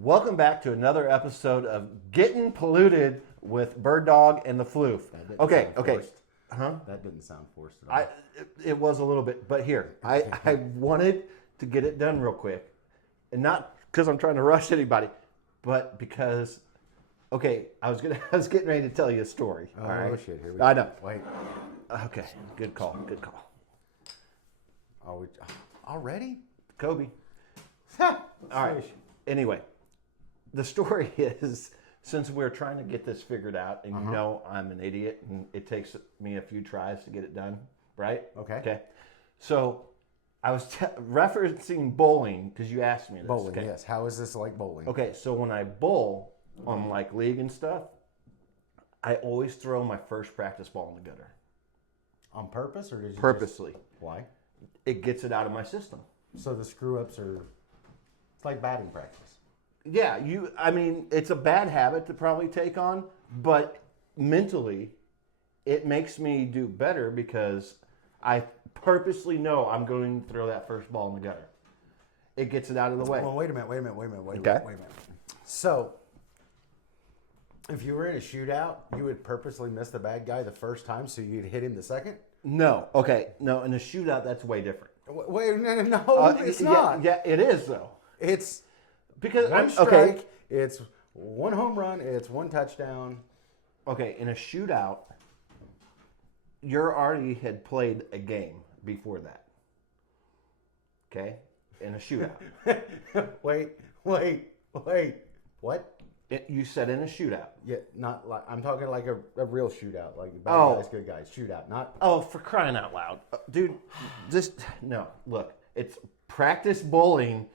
Welcome back to another episode of Getting Polluted with Bird Dog and the Floof. Okay. Huh? That didn't sound forced at all. It was a little bit, but here, I wanted to get it done real quick. And not because I'm trying to rush anybody, but because, I was getting ready to tell you a story. Oh, all right? Shit, here we go. I know. Wait. Okay, good call. Are we already? Kobe. All All right. Anyway, the story is, since we're trying to get this figured out, and you know I'm an idiot, and it takes me a few tries to get it done, right? Okay. So I was referencing bowling because you asked me this. Bowling, yes. How is this like bowling? Okay, so when I bowl on like league and stuff, I always throw my first practice ball in the gutter. On purpose, or did you Purposely. Why? It gets it out of my system. So the screw ups are. It's like batting practice. Yeah, it's a bad habit to probably take on, but mentally, it makes me do better because I purposely know I'm going to throw that first ball in the gutter. It gets it out of the way. Well, wait a minute. Okay. So, if you were in a shootout, you would purposely miss the bad guy the first time, so you'd hit him the second? No. Okay. No, in a shootout, that's way different. Wait, no, it's not. Yeah, it is, though. It's because one strike, it's one home run, it's one touchdown. Okay, in a shootout, you already had played a game before that. Okay? In a shootout. Wait. What? You said in a shootout. Yeah, not like I'm talking like a real shootout, like bad guys, good guys, shootout, not. Oh, for crying out loud, dude! Look, it's practice bowling,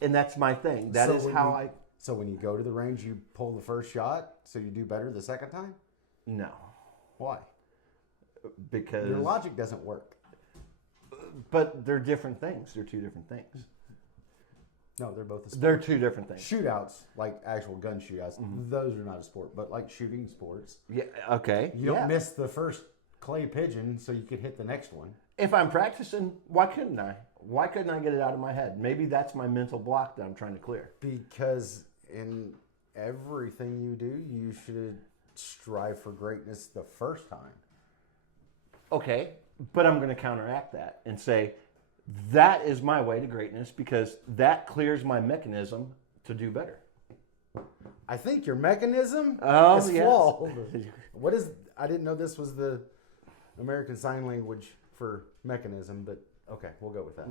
and that's my thing. That is how I. So when you go to the range, you pull the first shot, so you do better the second time. No. Why? Because your logic doesn't work. But they're different things. They're two different things. No, they're both a sport. They're two different things. Shootouts, like actual gun shootouts, those are not a sport. But like shooting sports, yeah, okay. You don't miss the first clay pigeon, so you could hit the next one. If I'm practicing, why couldn't I? Why couldn't I get it out of my head? Maybe that's my mental block that I'm trying to clear. Because in everything you do, you should strive for greatness the first time. Okay, but I'm going to counteract that and say, that is my way to greatness because that clears my mechanism to do better. I think your mechanism is flawed. What is? I didn't know this was the American Sign Language for mechanism, but okay, we'll go with that.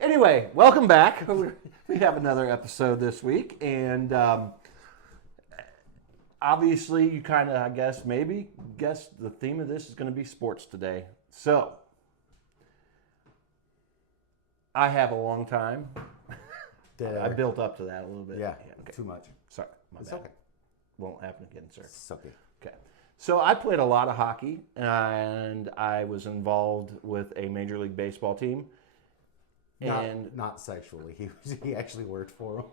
Anyway, welcome back. We have another episode this week, and obviously, you kind of, I guess, the theme of this is going to be sports today. So. I have a long time. I built up to that a little bit. Yeah, okay. Too much. Sorry, it's bad. Okay. Won't happen again, sir. It's okay. Okay. So I played a lot of hockey, and I was involved with a Major League Baseball team. And not sexually. He actually worked for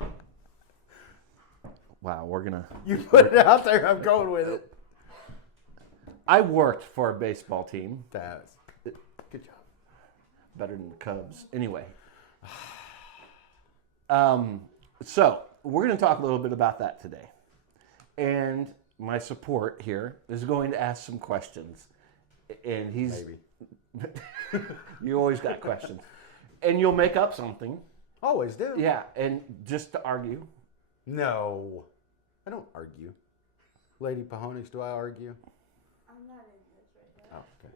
them. Wow, we're gonna. You put it out there. I'm going with it. I worked for a baseball team. That's good job. Better than the Cubs. Anyway. So we're going to talk a little bit about that today. And my support here is going to ask some questions. And he's... Maybe. You always got questions. And you'll make up something. Always do. Yeah, and just to argue. No. I don't argue. Lady Pahonix, do I argue? I'm not in this right now. Oh, okay.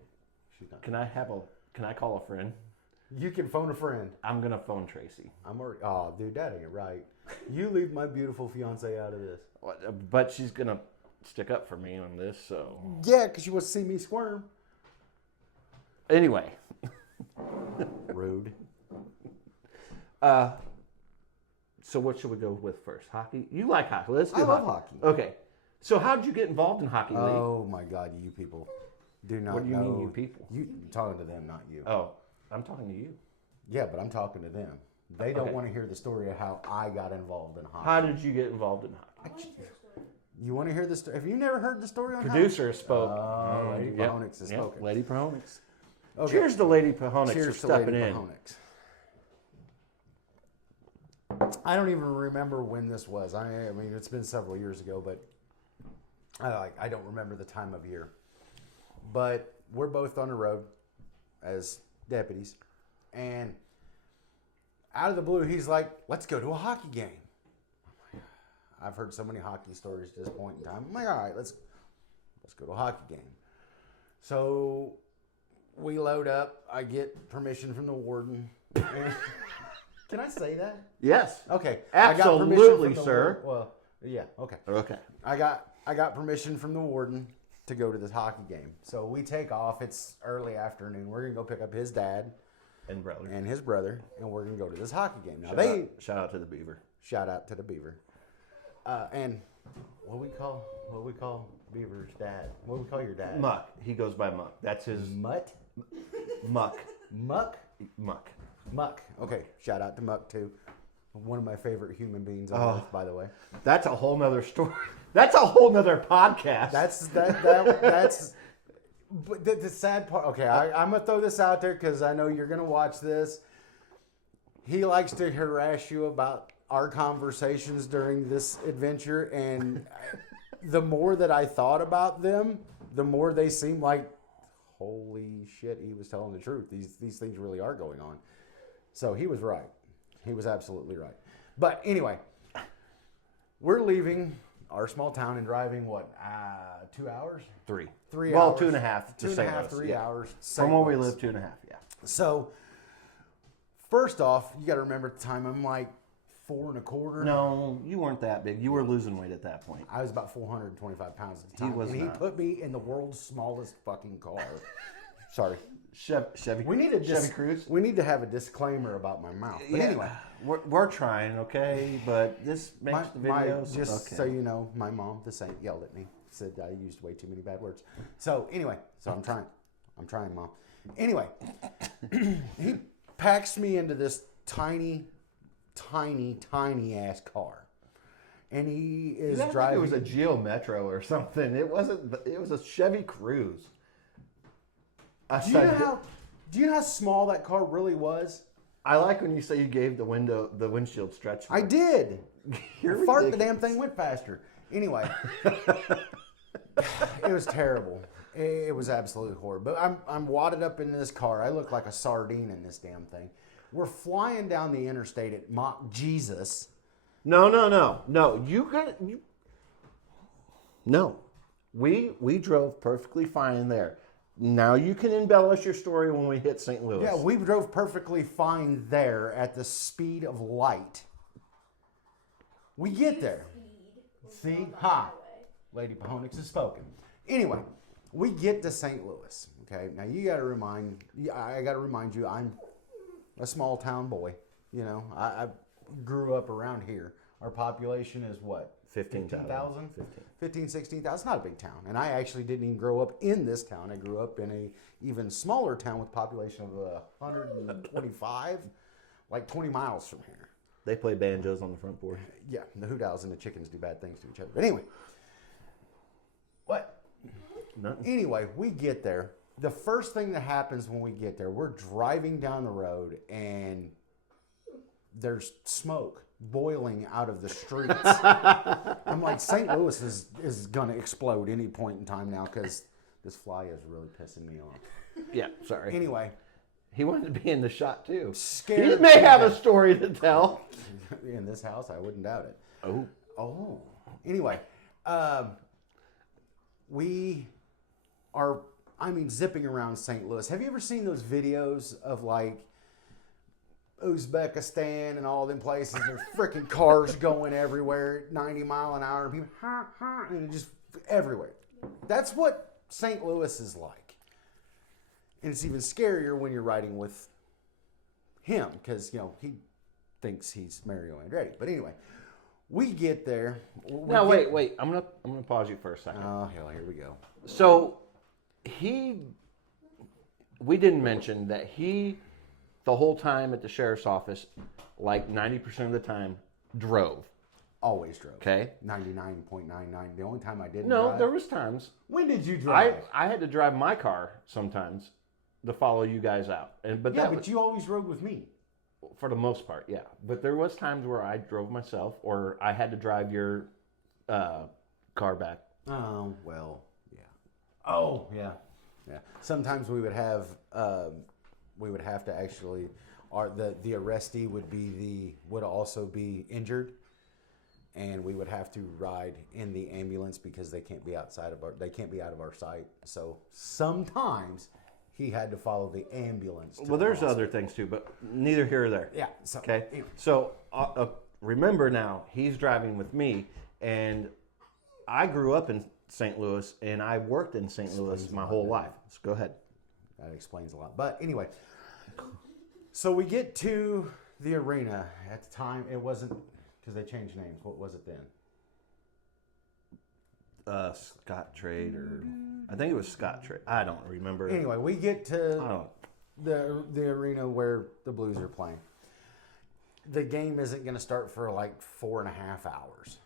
She's not. Can I call a friend? You can phone a friend. I'm going to phone Tracy. Oh, dude, that ain't right. You leave my beautiful fiance out of this. But she's going to stick up for me on this, so. Yeah, because she wants to see me squirm. Anyway. Rude. So what should we go with first? Hockey? You like hockey. Let's do I love hockey. Okay. So how did you get involved in hockey league? Oh, my God, you people. Do not know. What do you mean, you people? You're talking to them, not you. Oh, I'm talking to you. Yeah, but I'm talking to them. They don't want to hear the story of how I got involved in hockey. How did you get involved in hockey? You want to hear the story? Have you never heard the story on Producer spoke. Lady Pahonix has spoken. Lady Pahonix. Okay. Cheers to Lady Pahonix for Cheers to stepping Lady in. Pahonix. I don't even remember when this was. I mean, it's been several years ago, but I don't remember the time of year. But we're both on the road as deputies, and out of the blue, he's like, "Let's go to a hockey game." I've heard so many hockey stories at this point in time. I'm like, "All right, let's go to a hockey game." So we load up. I get permission from the warden. Can I say that? Yes. Okay. Absolutely, sir. Well, yeah. Okay. Okay. I got permission from the warden to go to this hockey game. So we take off. It's early afternoon. We're gonna go pick up his dad And brother. and his brother, and we're gonna go to this hockey game. Now Shout out to the Beaver. shout out to the Beaver. And what we call Beaver's dad? What we call your dad? Muck. He goes by Muck. That's his Mutt? Muck. Muck? Muck. Muck. Okay. Shout out to Muck too. One of my favorite human beings on earth, by the way. That's a whole nother story. That's a whole nother podcast. That's but the sad part. Okay, I'm gonna throw this out there because I know you're gonna watch this. He likes to harass you about our conversations during this adventure, and the more that I thought about them, the more they seem like, holy shit, he was telling the truth. These things really are going on. So he was right. He was absolutely right. But anyway, we're leaving our small town and driving, 2 hours? 3. 3 well, hours. 2.5 to 2.5, St. 3 Louis, hours. From where we live, 2.5, yeah. So, first off, you got to remember at the time, I'm like 4.25. No, you weren't that big. You were losing weight at that point. I was about 425 pounds at the time. He was and not. he put me in the world's smallest fucking car. Sorry. Chevy. We need a Chevy Cruze. We need to have a disclaimer about my mouth. But anyway, we're trying, okay? But this makes the videos. just okay. so you know, my mom, the saint, yelled at me. Said I used way too many bad words. So anyway, I'm trying. I'm trying, Mom. Anyway, he packs me into this tiny ass car, and he is driving. It was a Geo Metro or something. It wasn't. It was a Chevy Cruze. Do you know how small that car really was? I like when you say you gave the windshield stretch. I did. You're Fart, the ridiculous. damn thing went faster. Anyway, it was terrible. It was absolutely horrible. But I'm wadded up in this car. I look like a sardine in this damn thing. We're flying down the interstate at Mach Jesus. No. No. We drove perfectly fine there. Now you can embellish your story when we hit St. Louis. Yeah, we drove perfectly fine there at the speed of light. We get there. See? Ha! Lady Pahonix has spoken. Anyway, we get to St. Louis. Okay, now I got to remind you, I'm a small town boy. You know, I grew up around here. Our population is what? 15,000. 15, 16,000. It's not a big town. And I actually didn't even grow up in this town. I grew up in a even smaller town with a population of 125, like 20 miles from here. They play banjos on the front porch. Yeah, the hoot owls and the chickens do bad things to each other. But anyway, what? Nothing. Anyway, we get there. The first thing that happens when we get there, we're driving down the road and there's smoke boiling out of the streets. I'm like, St. Louis is going to explode any point in time now because this fly is really pissing me off. Yeah, sorry. Anyway. He wanted to be in the shot too. Scared He may have a story to tell. In this house, I wouldn't doubt it. Oh. Anyway, we are, zipping around St. Louis. Have you ever seen those videos of like Uzbekistan and all them places? There's freaking cars going everywhere at 90 mile an hour, and people, and just everywhere. That's what St. Louis is like. And it's even scarier when you're riding with him because, he thinks he's Mario Andretti. But anyway, we get there. Now, wait. I'm gonna pause you for a second. Oh, hell, here we go. So, we didn't mention that the whole time at the sheriff's office, like 90% of the time, drove. Always drove. Okay. 99.99. The only time I didn't No, drive. there was times. When did you drive? I had to drive my car sometimes to follow you guys out. But Yeah, that but was, you always rode with me. for the most part, yeah. But there was times where I drove myself, or I had to drive your car back. Oh, well, yeah. Oh, yeah. Yeah. Sometimes we would have to actually, the arrestee would also be injured, and we would have to ride in the ambulance because they can't be out of our sight. So sometimes he had to follow the ambulance. Well, there's other things too, but neither here or there. Yeah. So, Okay. anyway. So remember now, he's driving with me, and I grew up in St. Louis, and I worked in St. Louis my whole life. So go ahead. That explains a lot. But anyway, so we get to the arena. At the time, it wasn't, because they changed names. What was it then? Scott Trade, or I think it was Scott Trade. I don't remember. Anyway, we get I to don't. the arena where the Blues are playing. The game isn't going to start for like 4.5 hours.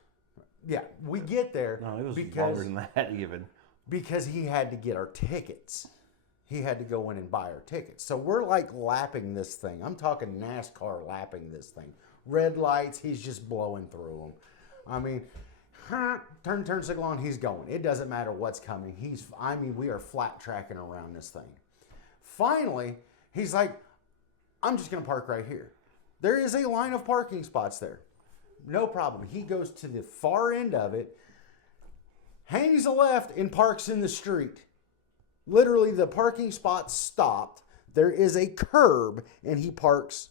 Yeah, we get there. No, it was longer than that even. Because he had to get our tickets. He had to go in and buy our tickets. So we're like lapping this thing. I'm talking NASCAR lapping this thing. Red lights, he's just blowing through them. I mean, turn signal on, he's going. It doesn't matter what's coming. We are flat tracking around this thing. Finally, he's like, I'm just going to park right here. There is a line of parking spots there. No problem. He goes to the far end of it, hangs a left, and parks in the street. Literally, the parking spot stopped. There is a curb, and he parks,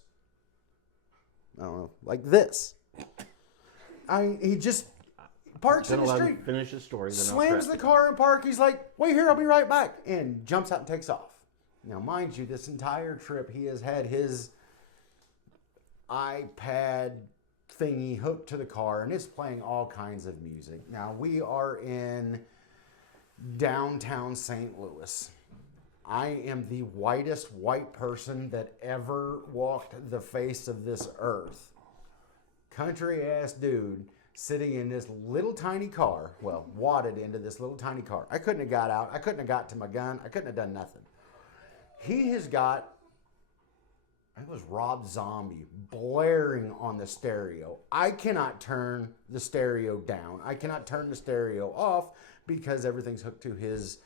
I don't know, like this. He just parks in the street. Finish his story. Then Slams the car in park. He's like, wait here, I'll be right back. And jumps out and takes off. Now, mind you, this entire trip, he has had his iPad thingy hooked to the car, and it's playing all kinds of music. Now, we are in downtown St. Louis. I am the whitest white person that ever walked the face of this earth. Country ass dude sitting in this little tiny car, wadded into this little tiny car. I couldn't have got out. I couldn't have got to my gun. I couldn't have done nothing. He has got, I think it was Rob Zombie, blaring on the stereo. I cannot turn the stereo down. I cannot turn the stereo off because everything's hooked to his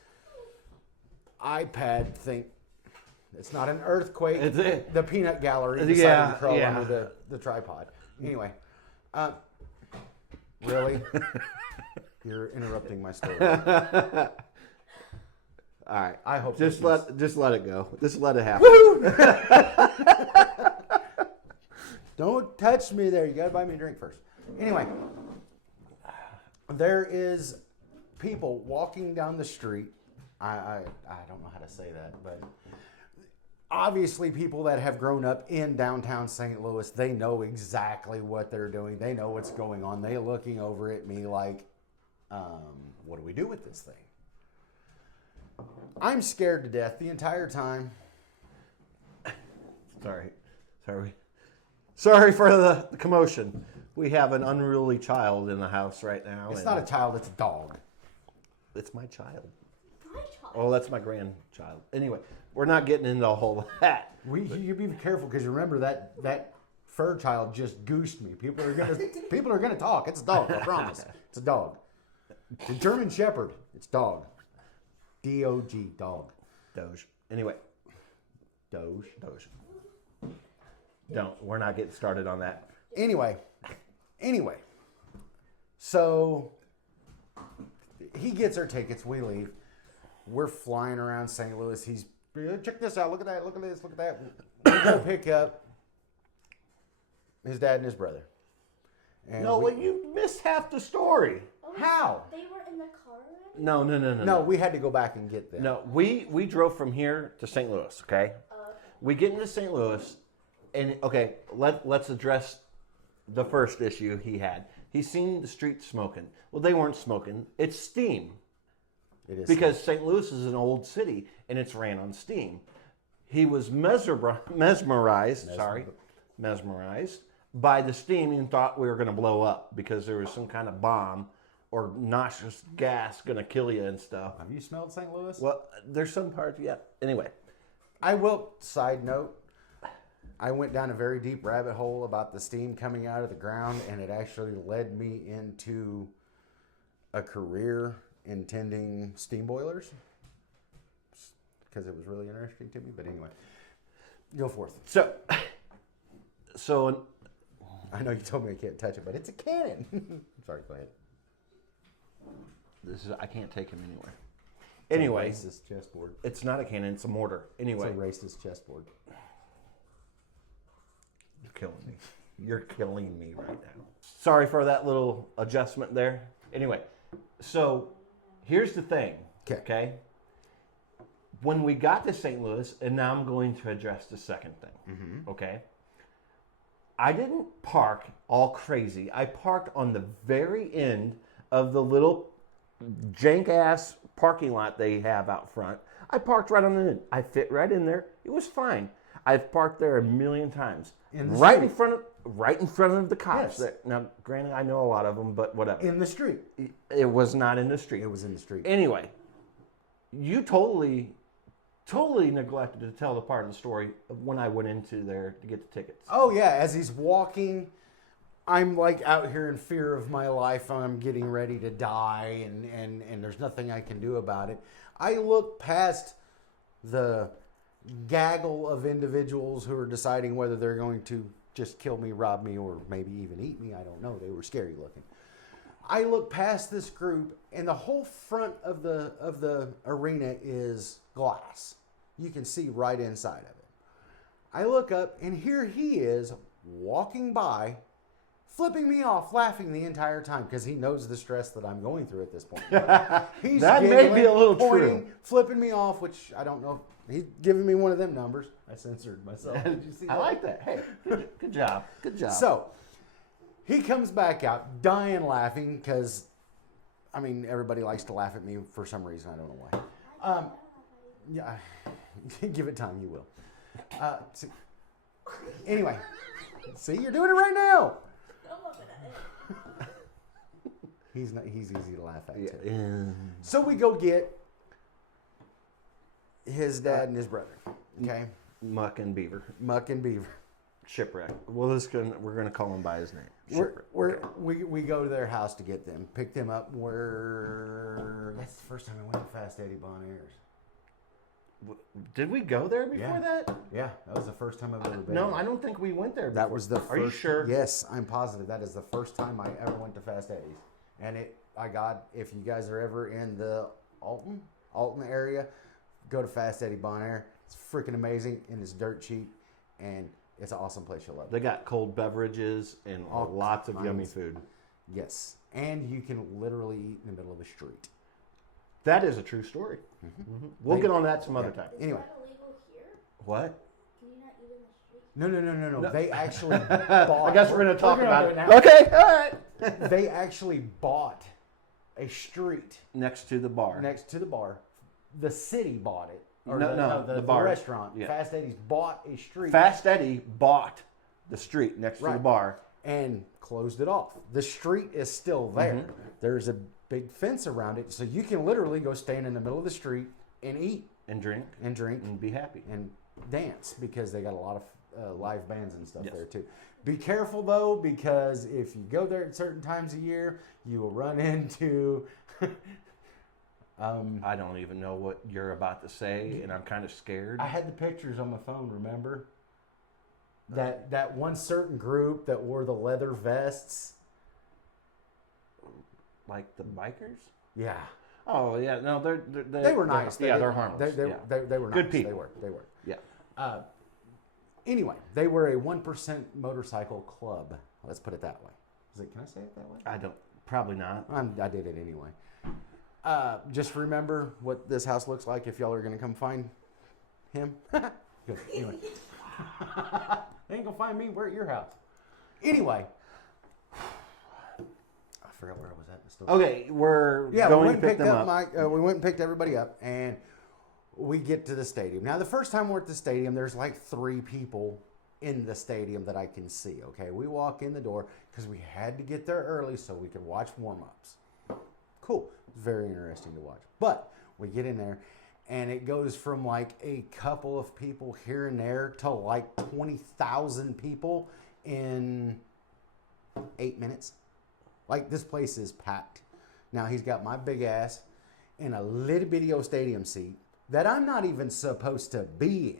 iPad thing. It's not an earthquake. It's it. The peanut gallery decided to crawl under the tripod. Anyway, really? You're interrupting my story. All right. I hope just let it go. Just let it happen. Don't touch me there. You got to buy me a drink first. Anyway, there is people walking down the street. I don't know how to say that, but obviously people that have grown up in downtown St. Louis, they know exactly what they're doing. They know what's going on. They're looking over at me like, what do we do with this thing? I'm scared to death the entire time. Sorry for the commotion. We have an unruly child in the house right now. It's not a child, it's a dog. It's my child. My child. Oh, that's my grandchild. Anyway, we're not getting into a whole that. You be careful because you remember that fur child just goosed me. People are gonna talk. It's a dog, I promise. It's a dog. It's a German Shepherd. It's dog. D-O-G, dog. Doge. Anyway. Doge. We're not getting started on that. Anyway. So he gets our tickets. We leave. We're flying around St. Louis. He's, check this out. Look at that. Look at this. Look at that. We go pick up his dad and his brother. And you missed half the story. Oh, How? They were in the car already? No. No, we had to go back and get them. No, we drove from here to St. Louis, okay? Okay. We get into St. Louis, and, okay, let's address the first issue he had. He's seen the street smoking. Well, they weren't smoking. It's steam. It is Because St. Louis is an old city, and it's ran on steam. He was mesmerized by the steam and thought we were going to blow up because there was some kind of bomb or noxious gas going to kill you and stuff. Have you smelled St. Louis? Well, there's some parts, yeah. Anyway, I will, side note, I went down a very deep rabbit hole about the steam coming out of the ground, and it actually led me into a career in tending steam boilers because it was really interesting to me. But anyway, go forth. So I know you told me I can't touch it, but it's a cannon. Sorry, go ahead. I can't take him anywhere. Anyway, It's a racist chessboard. it's not a cannon, it's a mortar. Anyway, It's a racist chessboard. you're killing me. You're killing me right now. Sorry for that little adjustment there. Anyway, so here's the thing. 'Kay. Okay. When we got to St. Louis, and now I'm going to address the second thing. Okay. I didn't park all crazy. I parked on the very end of the little jank ass parking lot they have out front. I parked right on the end. I fit right in there. It was fine. I've parked there a million times. Right in front of the cops. Yes. Now, granted, I know a lot of them, but whatever. In the street. It was not in the street. It was in the street. Anyway, you totally neglected to tell the part of the story of when I went into there to get the tickets. Oh yeah, as he's walking, I'm like out here in fear of my life. I'm getting ready to die, and there's nothing I can do about it. I look past the gaggle of individuals who are deciding whether they're going to just kill me, rob me, or maybe even eat me. I don't know. They were scary looking. I look past this group, and the whole front of the arena is glass. You can see right inside of it. I look up, and here he is walking by, flipping me off, laughing the entire time because he knows the stress that I'm going through at this point. He's That may be a little pointing, true. flipping me off, which I don't know. He's giving me one of them numbers. I censored myself. Did you see that? I like that. Hey, good job. Good job. So he comes back out, dying laughing because, I mean, everybody likes to laugh at me for some reason. I don't know why. Yeah, give it time, you will. Anyway, see, you're doing it right now. He's easy to laugh at too. Yeah. So we go get his dad and his brother. Okay, Muck and Beaver. Muck and Beaver. Shipwreck. We're going to call him by his name. We go to their house to get them, pick them up. That's the first time I went to Fast Eddie Bon Airs. Did we go there before that? Yeah, that was the first time I've ever been. No, there. I don't think we went there before. That was the first. Are you sure? Yes, I'm positive. That is the first time I ever went to Fast Eddie's. And if you guys are ever in the Alton area, go to Fast Eddie Bon Air. It's freaking amazing, and it's dirt cheap, and it's an awesome place. You'll love it. They got cold beverages and lots of yummy food. Yes, and you can literally eat in the middle of the street. That is a true story. Mm-hmm. We'll get on that some other time. Anyway. Is that illegal here? What? Can you not eat in the street? No. They actually bought. I guess we're going to talk about it now. Okay, all right. They actually bought a street Next to the bar. next to the bar. The city bought it. Or the the bar. restaurant. Yeah. Fast Eddie's bought a street Fast Eddie bought the street next to the Right. bar. and closed it off. The street is still there. Mm-hmm. There's a big fence around it, so you can literally go stand in the middle of the street and eat And drink and drink and be happy. and dance because they got a lot of live bands and stuff Yes. there too. Be careful though, because if you go there at certain times of year, you will run into. I don't even know what you're about to say, and I'm kind of scared. I had the pictures on my phone. Remember that one certain group that wore the leather vests. Like the bikers? Yeah, Oh yeah, no, they were nice. They're harmless. They were nice. Good people. They were. Yeah. Anyway, they were a 1% motorcycle club. Let's put it that way. Can I say it that way? I don't. Probably not. I did it anyway. Just remember what this house looks like if y'all are going to come find him. Good. Anyway. They ain't going to find me. We're at your house. Anyway. I forgot where I was at. Okay, we're Yeah, going we to went and pick picked them up up. we went and picked everybody up, and we get to the stadium. Now, the first time we're at the stadium, there's like 3 people in the stadium that I can see, okay? We walk in the door because we had to get there early so we could watch warm-ups. Cool. It's very interesting to watch. But we get in there, and it goes from like a couple of people here and there to like 20,000 people in 8 minutes. Like, this place is packed. Now, he's got my big ass in a little bitty old stadium seat that I'm not even supposed to be in,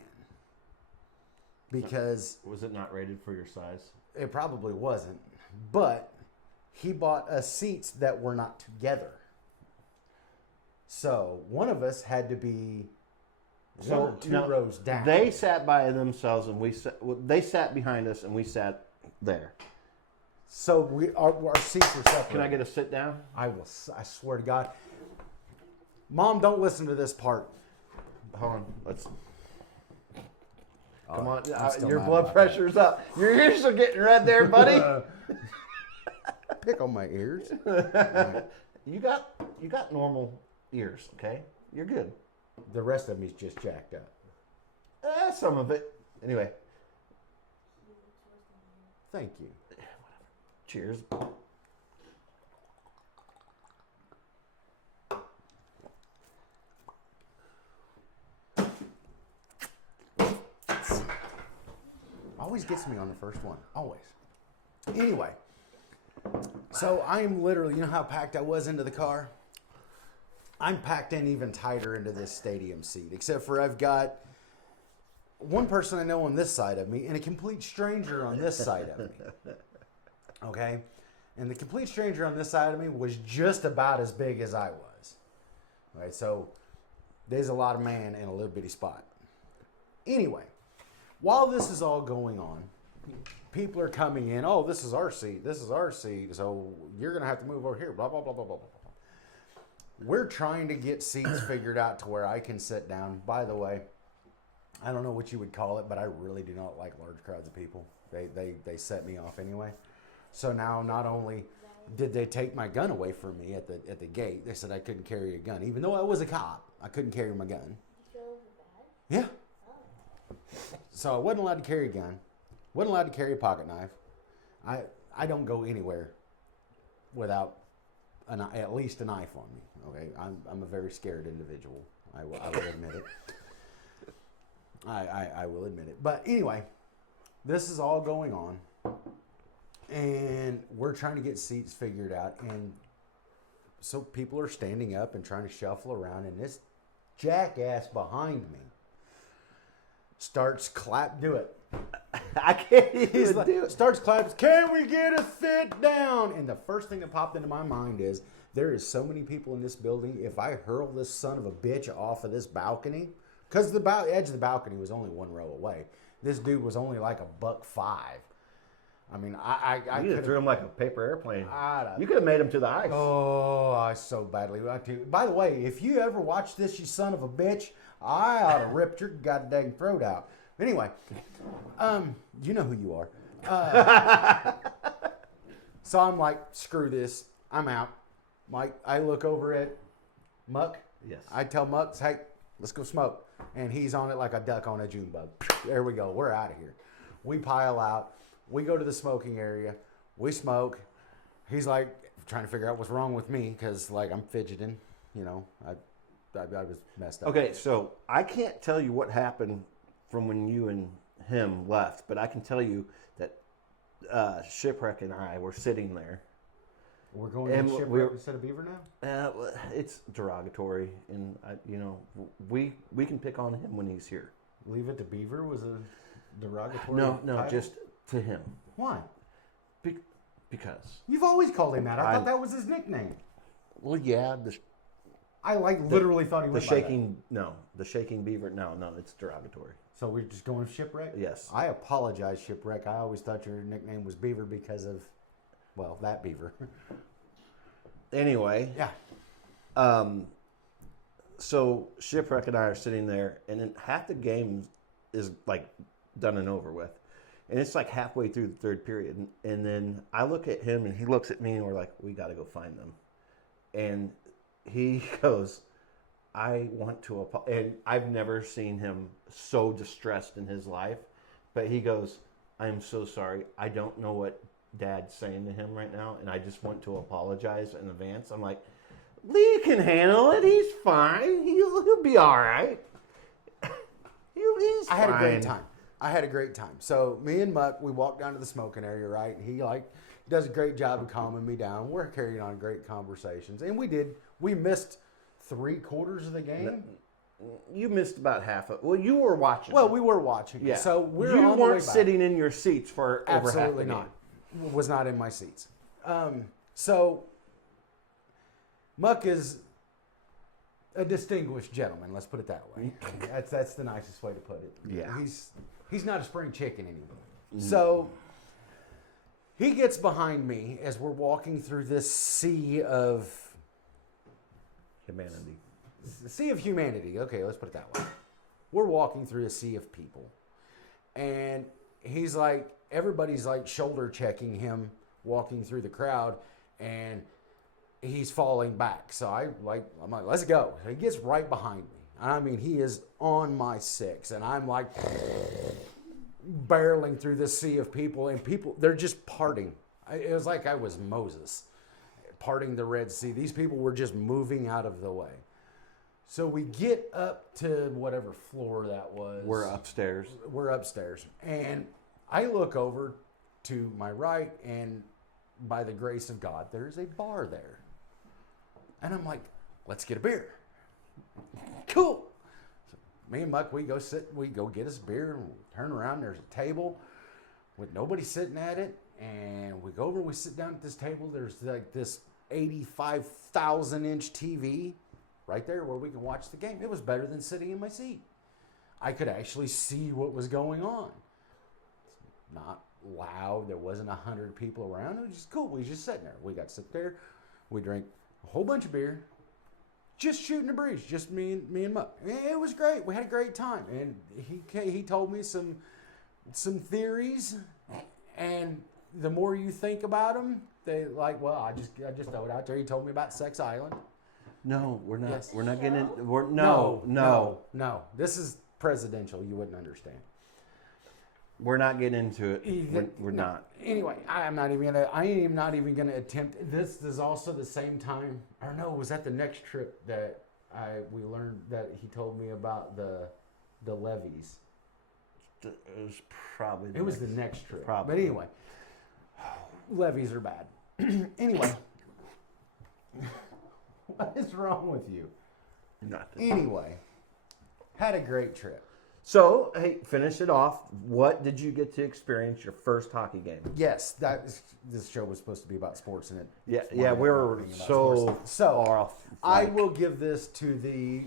because Was it not rated for your size? it probably wasn't. But he bought us seats that were not together. So one of us had to be one or two no, rows down. They sat by themselves, and they sat behind us, and we sat there. So our seats were separate. Can I get a sit down? I will. I swear to God. Mom, don't listen to this part. Hold on. Let's. Come on. I'm still Your mad blood about pressure's up. Your ears are getting red there, buddy. Pick on my ears. You got normal ears, okay? You're good. The rest of me's just jacked up. Some of it. Anyway, Thank you. cheers. Always gets me on the first one. Always. Anyway, so I'm literally, you know how packed I was into the car? I'm packed in even tighter into this stadium seat, except for I've got one person I know on this side of me and a complete stranger on this side of me. Okay? And the complete stranger on this side of me was just about as big as I was. All right, so there's a lot of man in a little bitty spot. Anyway, while this is all going on, people are coming in. Oh, this is our seat. This is our seat. So you're going to have to move over here. Blah, blah, blah, blah, blah, blah. We're trying to get seats figured out to where I can sit down. By the way, I don't know what you would call it, but I really do not like large crowds of people. They set me off anyway. So now not only did they take my gun away from me at the gate, they said I couldn't carry a gun. Even though I was a cop, I couldn't carry my gun. You feel bad? Yeah. So I wasn't allowed to carry a gun. Wasn't allowed to carry a pocket knife. I don't go anywhere without at least a knife on me. Okay, I'm a very scared individual. I will admit it. I will admit it. But anyway, this is all going on, and we're trying to get seats figured out, and so people are standing up and trying to shuffle around, and this jackass behind me starts do it. I can't He's even like, do it. starts clapping, can we get a sit down? And the first thing that popped into my mind is, there is so many people in this building, if I hurl this son of a bitch off of this balcony, because the edge of the balcony was only one row away. This dude was only like $1.05. I mean, I You threw him like a paper airplane. I You could have made him to the ice. Oh, I so badly want to. By the way, if you ever watch this, you son of a bitch, I ought to rip your goddamn throat out. Anyway, you know who you are. So I'm like, screw this. I'm out. Mike, I look over at Muck. Yes. I tell Muck, hey, let's go smoke. And he's on it like a duck on a June bug. There we go. We're out of here. We pile out. We go to the smoking area. We smoke. He's like trying to figure out what's wrong with me because like I'm fidgeting. You know, I was messed up. Okay, so I can't tell you what happened from when you and him left, but I can tell you that Shipwreck and I were sitting there. We're going And to we're- Shipwreck instead of Beaver now? It's derogatory, and we can pick on him when he's here. Leave It to Beaver was a derogatory No, title? just to him. Why? Because. You've always called him that. I thought that was his nickname. Well, yeah, I literally thought he the went by that. shaking beaver. No, it's derogatory. So we're just going Shipwreck? Yes. I apologize, Shipwreck. I always thought your nickname was Beaver because of, well, that beaver. Anyway. Yeah. So Shipwreck and I are sitting there, and then half the game is like done and over with, and it's like halfway through the third period, and then I look at him, and he looks at me, and we're like, we got to go find them, and he goes, I want to and I've never seen him so distressed in his life, but he goes, I am so sorry. I don't know what Dad's saying to him right now, and I just want to apologize in advance. I'm like, Lee can handle it. He's fine. He'll be all right. He's I had a great fine. time. I had a great time. So me and Muck, we walked down to the smoking area, right? And he does a great job of calming me down. We're carrying on great conversations, and we did. We missed 3/4 of the game. You missed about half of. Well, you were watching. Well, we were watching. yeah. So we're you on the way weren't back. sitting in your seats for over half Absolutely the game. not. Was not in my seats. So Muck is a distinguished gentleman. Let's put it that way. That's the nicest way to put it. Yeah. He's not a spring chicken anymore. So he gets behind me as we're walking through this sea of humanity. Okay, let's put it that way. We're walking through a sea of people, and he's like, everybody's like shoulder checking him walking through the crowd, and he's falling back. So I'm like, let's go. So he gets right behind me. I mean, he is on my six, and I'm like barreling through this sea of people, and people, they're just parting. It was like I was Moses parting the Red Sea. These people were just moving out of the way. So we get up to whatever floor that was. We're upstairs. We're upstairs. And I look over to my right, and by the grace of God, there's a bar there. And I'm like, let's get a beer. Cool. So me and Muck, we go get us a beer, and we turn around, there's a table with nobody sitting at it. And we go over, we sit down at this table. There's like this 85,000-inch TV right there where we can watch the game. It was better than sitting in my seat. I could actually see what was going on. It's not loud. There wasn't 100 people around. It was just cool. We was just sitting there. We got to sit there. We drank a whole bunch of beer, just shooting the breeze, just me and Muck. It was great. We had a great time. And he told me some theories, and the more you think about them, they like, well, I just throw it out there. He told me about Sex Island. No, we're not. Yes. We're not getting. We're No. This is presidential. You wouldn't understand. We're not getting into it. We're not. Anyway, I am not even gonna attempt. This is also the same time. Or no, was that the next trip that we learned that he told me about the levees? It was probably. It was the next trip. Probably. But anyway, levees are bad. Anyway, what is wrong with you? Nothing. Anyway, had a great trip. So, hey, finish it off. What did you get to experience your first hockey game? Yes, this show was supposed to be about sports, and it. Yeah, we were so far off. I will give this to the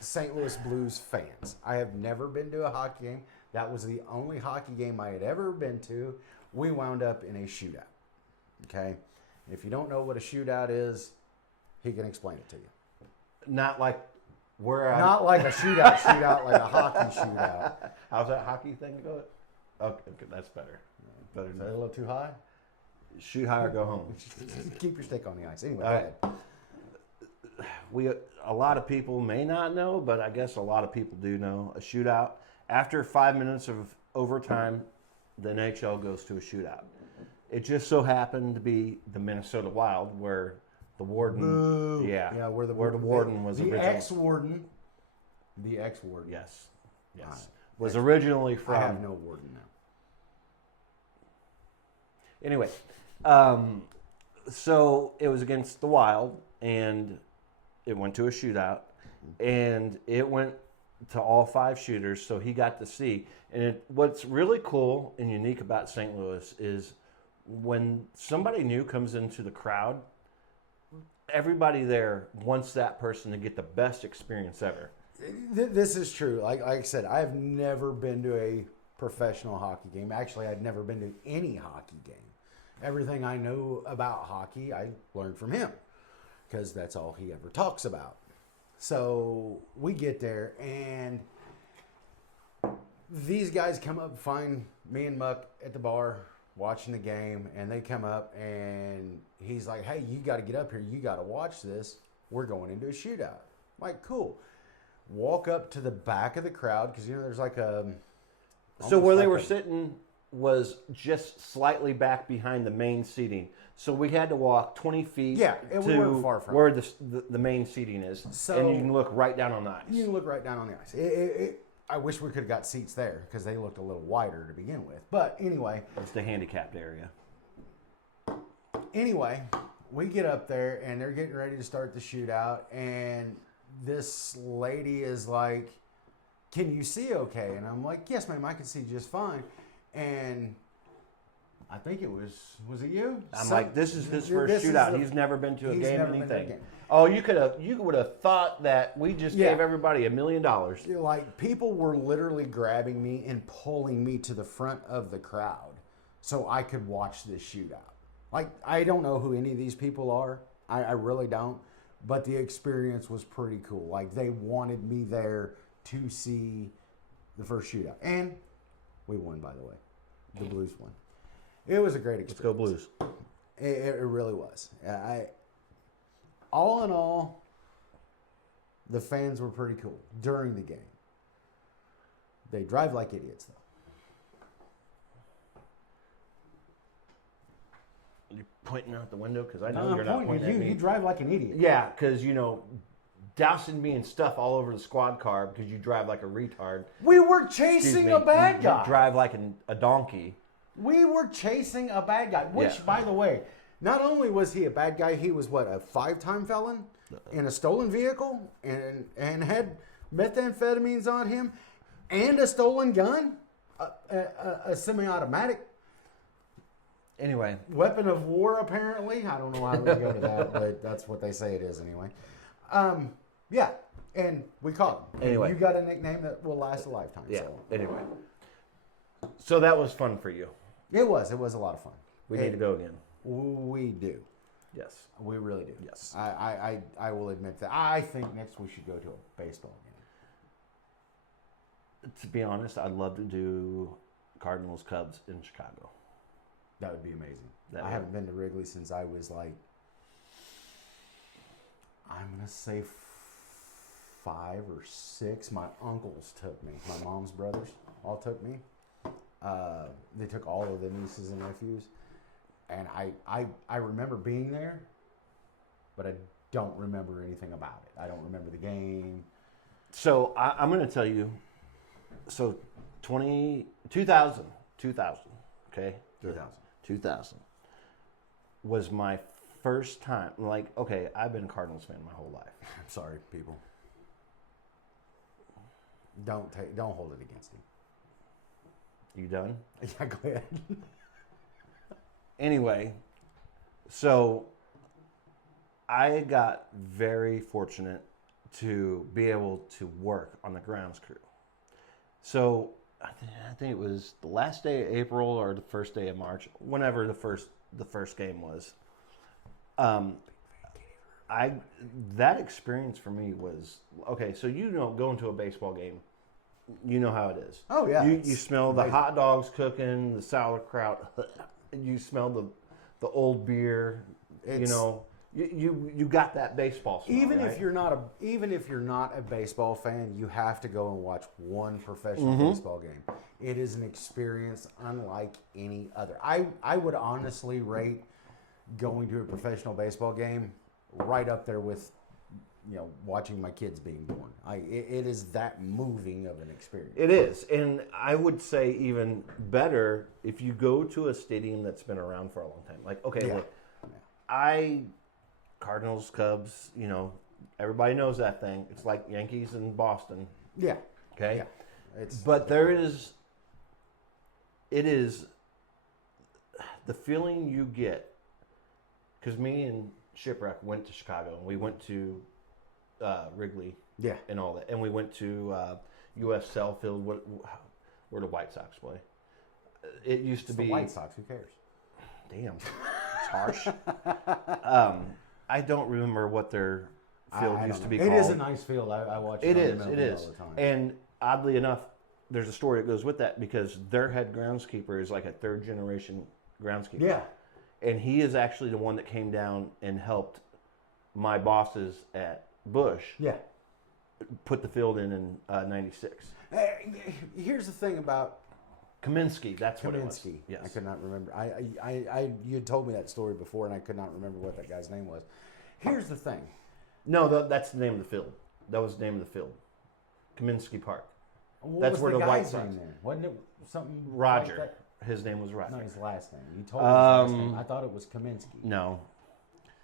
St. Louis Blues fans. I have never been to a hockey game. That was the only hockey game I had ever been to. We wound up in a shootout. Okay? If you don't know what a shootout is, he can explain it to you. Not like where Not like a shootout, like a hockey shootout. How's that hockey thing go? Okay, that's better. Better Is than that a little too high? shoot high or go home. Keep your stick on the ice. Anyway, All go right. ahead. A lot of people may not know, but I guess a lot of people do know. A shootout, after 5 minutes of overtime, the NHL goes to a shootout. It just so happened to be the Minnesota Wild, where the warden, Boo. yeah, where the warden was the originally. ex-warden. The ex-warden. Yes, yes, All right. was originally from. I have no warden now. Anyway, so it was against the Wild, and it went to a shootout, and it went to all 5 shooters, so he got to see. And what's really cool and unique about St. Louis is when somebody new comes into the crowd, everybody there wants that person to get the best experience ever. This is true. Like I said, I've never been to a professional hockey game. Actually, I'd never been to any hockey game. Everything I know about hockey, I learned from him because that's all he ever talks about. So we get there, and these guys come up and find me and Muck at the bar watching the game, and they come up, and he's like, hey, you got to get up here. You got to watch this. We're going into a shootout. I'm like, cool. Walk up to the back of the crowd because, there's like a... So where they like were sitting was just slightly back behind the main seating. So we had to walk 20 feet Yeah, and we weren't to far from where the main seating is. So- and you can look right down on the ice. You can look right down on the ice. I wish we could have got seats there because they looked a little wider to begin with. But anyway, It's the handicapped area. we get up there and they're getting ready to start the shootout, and this lady is like, "Can you see okay?" And I'm like, "Yes, ma'am, I can see just fine." And I think it was it you? I'm like, this is his first this is shootout. the- He's never been to a he's game, never been to a anything. game. Oh, you would have thought that we just Yeah. gave everybody $1 million. Like, people were literally grabbing me and pulling me to the front of the crowd so I could watch this shootout. Like, I don't know who any of these people are. I really don't. But the experience was pretty cool. Like, they wanted me there to see the first shootout. And we won, by the way. The Blues won. It was a great Let's go experience. Blues. It really was. All in all, the fans were pretty cool during the game. They drive like idiots, though. You pointing out the window because I No, know I'm you're not pointing at at me. you. You drive like an idiot. Yeah, because dousing me in stuff all over the squad car because you drive like a retard. We were Excuse chasing me, a bad you guy. drive like a donkey. We were chasing a bad guy. Which, Yeah. by the way, not only was he a bad guy, he was what, a 5-time felon in a stolen vehicle and had methamphetamines on him and a stolen gun, a semi-automatic Anyway, weapon of war, apparently. I don't know why we go to that, but that's what they say it is anyway. Yeah, and we caught him. Anyway. You got a nickname that will last a lifetime. yeah. So. Anyway, so that was fun for you. It was a lot of fun. We need to go again. We do. Yes. We really do. Yes. I will admit that. I think next we should go to a baseball game. To be honest, I'd love to do Cardinals Cubs in Chicago. That would be amazing. That I would. haven't been to Wrigley since I was like, I'm going to say 5 or 6. My uncles took me. My mom's brothers all took me. They took all of the nieces and nephews. And I remember being there, but I don't remember anything about it. I don't remember the game. So I'm going to tell you. So 2000, okay? 2000 was my first time. Like, okay, I've been a Cardinals fan my whole life. I'm sorry, people. Don't hold it against him. You done? Yeah, go ahead. Anyway, so I got very fortunate to be able to work on the grounds crew. So I think it was the last day of April or the first day of March, whenever the first game was. That experience for me was okay. So going to a baseball game, you know how it is. Oh yeah. You smell the amazing. hot dogs cooking, the sauerkraut. You smell the old beer. You got that baseball smell. Even right? if you're not a baseball fan, you have to go and watch one professional Mm-hmm. baseball game. It is an experience unlike any other. I would honestly rate going to a professional baseball game right up there with watching my kids being born. It is that moving of an experience. It is, and I would say even better if you go to a stadium that's been around for a long time. Like, okay, Yeah. look, Cardinals, Cubs, everybody knows that thing. It's like Yankees in Boston, Yeah. okay? Yeah. But it is the feeling you get, because me and Shipwreck went to Chicago, and we went to Wrigley Yeah. and all that, and we went to U.S. Cell Field, where the White Sox play. It used to It's be the White Sox. Who cares? Damn, it's harsh. I don't remember what their field I used don't to be know. called. It is a nice field. I watch it. It on is. MLB It is. all the time. And oddly enough, there's a story that goes with that because their head groundskeeper is like a third generation groundskeeper. Yeah. And he is actually the one that came down and helped my bosses at Bush Yeah. put the field in '96. Here's the thing about Kaminsky, that's what it was. Kaminsky. Yes. I could not remember. You had told me that story before, and I could not remember what that guy's name was. Here's the thing. No, that's the name of the field. That was the name of the field. Kaminsky Park. What That's was where the White guy's Sox- name there? Wasn't it something Roger. like that? His name was Roger. No, his last name. You told me his last name. Um, I thought it was Kaminsky. No,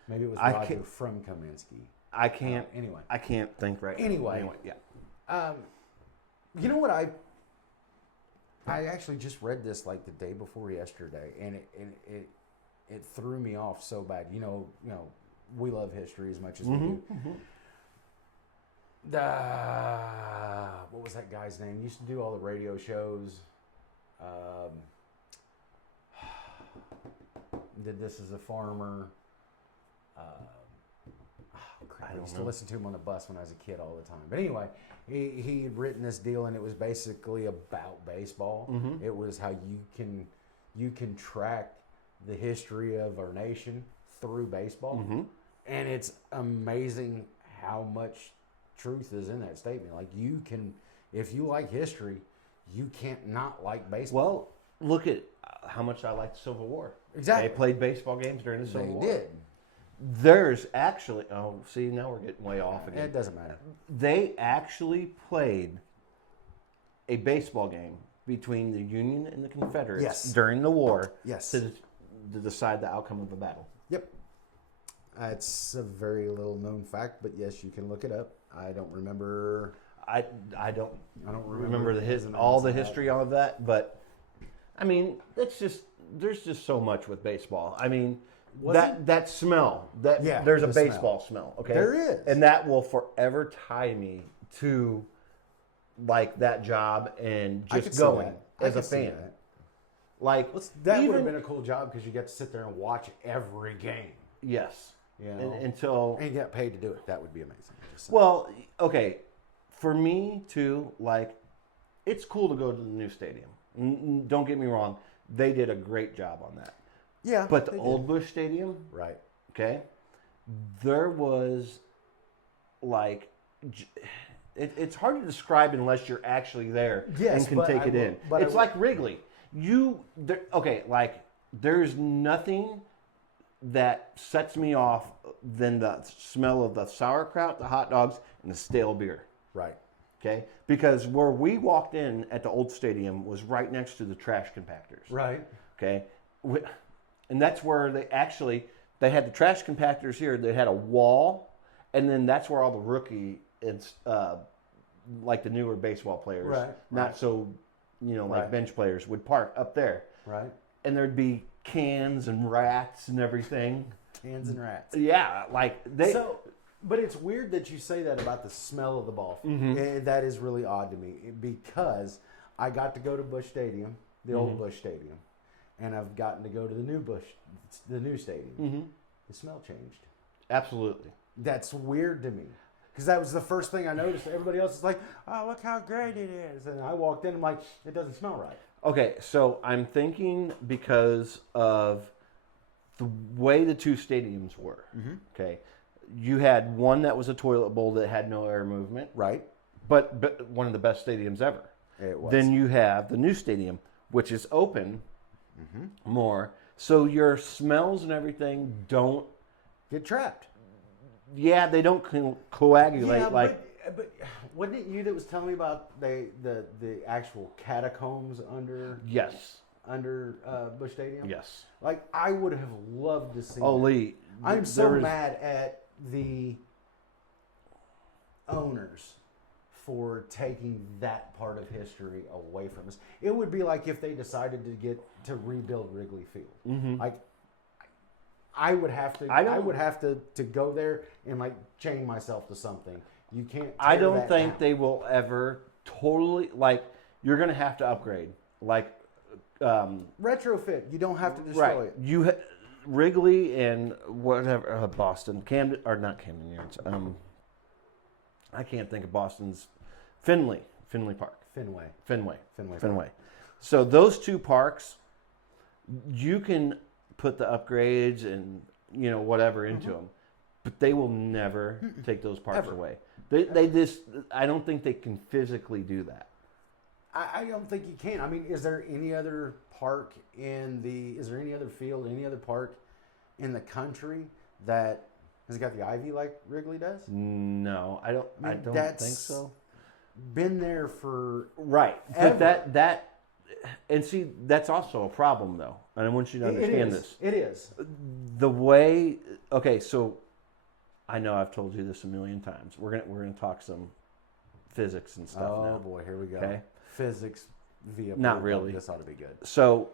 Maybe it was I Roger can't- from Kaminsky. I can't. Anyway. I can't think right. now. Anyway. Yeah. You know what I actually just read this like the day before yesterday, and it threw me off so bad. You know, we love history as much as we do. What was that guy's name? He used to do all the radio shows. Did This As a Farmer. I used to listen to him on the bus when I was a kid all the time. But anyway, he had written this deal, and it was basically about baseball. It was how you can track the history of our nation through baseball, and it's amazing how much truth is in that statement. Like, you can, if you like history, you can't not like baseball. Well, look at how much I like the Civil War. Exactly. They played baseball games during the Civil War. They did. There's actually, see, now we're getting way off again. It doesn't matter. They actually played a baseball game between the Union and the Confederates Yes. during the war Yes. to decide the outcome of the battle. Yep. It's a very little known fact, but yes, you can look it up. I don't remember. I don't remember the ins and all outs the of that. history of that, but I mean, there's just so much with baseball. I mean, that smell, Yeah, there's a the baseball smell. Okay, There is. and that will forever tie me to like that job and I could just see going that. I as a could see fan. that. Like That would even- have been a cool job because you get to sit there and watch every game. yes, You know? until And you get paid to do it. That would be amazing. Just saying. well, okay, for me too. Like, it's cool to go to the new stadium. Don't get me wrong; they did a great job on that. yeah. But the they Old Bush Stadium, did. Right. okay, there was like it's hard to describe unless you're actually there Yes, and can but take I it will- in. but I It's will- like Wrigley. There's nothing that sets me off than the smell of the sauerkraut, the hot dogs, and the stale beer. Right. Okay, because where we walked in at the old stadium was right next to the trash compactors. Right. Okay, and that's where they had the trash compactors here. They had a wall, and then that's where all the rookie and like the newer baseball players, Right, not right. so like Right. bench players, would park up there, Right. and there'd be cans and rats and everything. Cans and rats. Yeah, like they. But it's weird that you say that about the smell of the ball field. Mm-hmm. And that is really odd to me because I got to go to Busch Stadium, the Mm-hmm. old Busch Stadium, and I've gotten to go to the new stadium. Mm-hmm. The smell changed. Absolutely. That's weird to me because that was the first thing I noticed. Everybody else is like, "Oh, look how great it is," and I walked in, I'm like, "It doesn't smell right." Okay, so I'm thinking because of the way the two stadiums were. Okay, you had one that was a toilet bowl that had no air movement, Right. but one of the best stadiums ever. It was. Then you have the new stadium, which is open more, so your smells and everything don't. Get trapped. Yeah, they don't coagulate Yeah, like. but wasn't it you that was telling me about the actual catacombs under Yes. Busch Stadium? Yes. Like, I would have loved to see. Oh, that. Lee. I'm so there is- mad at the owners for taking that part of history away from us. It would be like if they decided to rebuild Wrigley Field. Like, I would have to. I would have to go there and like chain myself to something. You can't. I tear don't that think down. they will ever totally like. You're going to have to upgrade. Like, retrofit. You don't have to destroy right? it. Wrigley and whatever Boston, Camden or not Camden Yards. I can't think of Boston's Fenway Park, Fenway. So those two parks, you can put the upgrades and whatever into them, but they will never take those parks Ever. away. They just I don't think they can physically do that. I don't think you can. I mean, is there any other park is there any other field, any other park in the country that has got the ivy like Wrigley does? No, I don't. I don't think so. Been there for Right, ever. but that and see that's also a problem though, and I want you to understand this. It is. The way, okay, so I know I've told you this a million times. We're gonna talk some physics and stuff now. Oh boy, here we go. Okay, Physics via Not pool. really. This ought to be good. so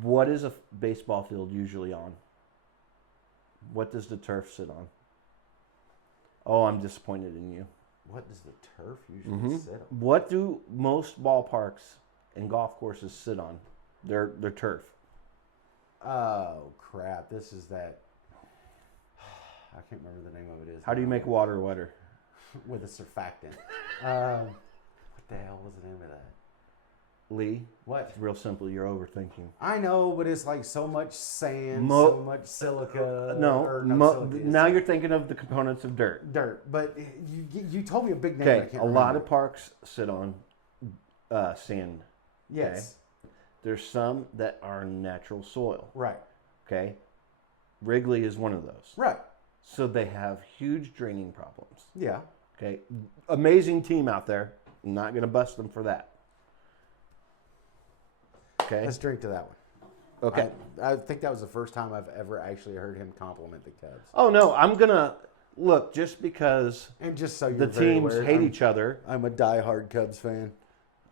what is a baseball field usually on? What does the turf sit on? Oh, I'm disappointed in you. What does the turf usually sit on? What do most ballparks and golf courses sit on? Their turf. Oh crap! This is that. I can't remember the name of it. Is How do you make water wetter? with a surfactant? What the hell was the name of that? Lee, What? it's real simple. You're overthinking. I know, but it's like so much sand, Mo- so much silica. No, or not silica, it's now you're thinking of the components of dirt. dirt. But you told me a big name. I Okay, can't a remember. lot of parks sit on sand. Yes. There's some that are natural soil. Right. Okay, Wrigley is one of those. Right. So they have huge draining problems. Yeah. Okay, amazing team out there. I'm not going to bust them for that. Okay. Let's drink to that one. Okay. I think that was the first time I've ever actually heard him compliment the Cubs. Oh no, I'm gonna look just because And just so you're the very teams aware, hate each other. I'm a diehard Cubs fan.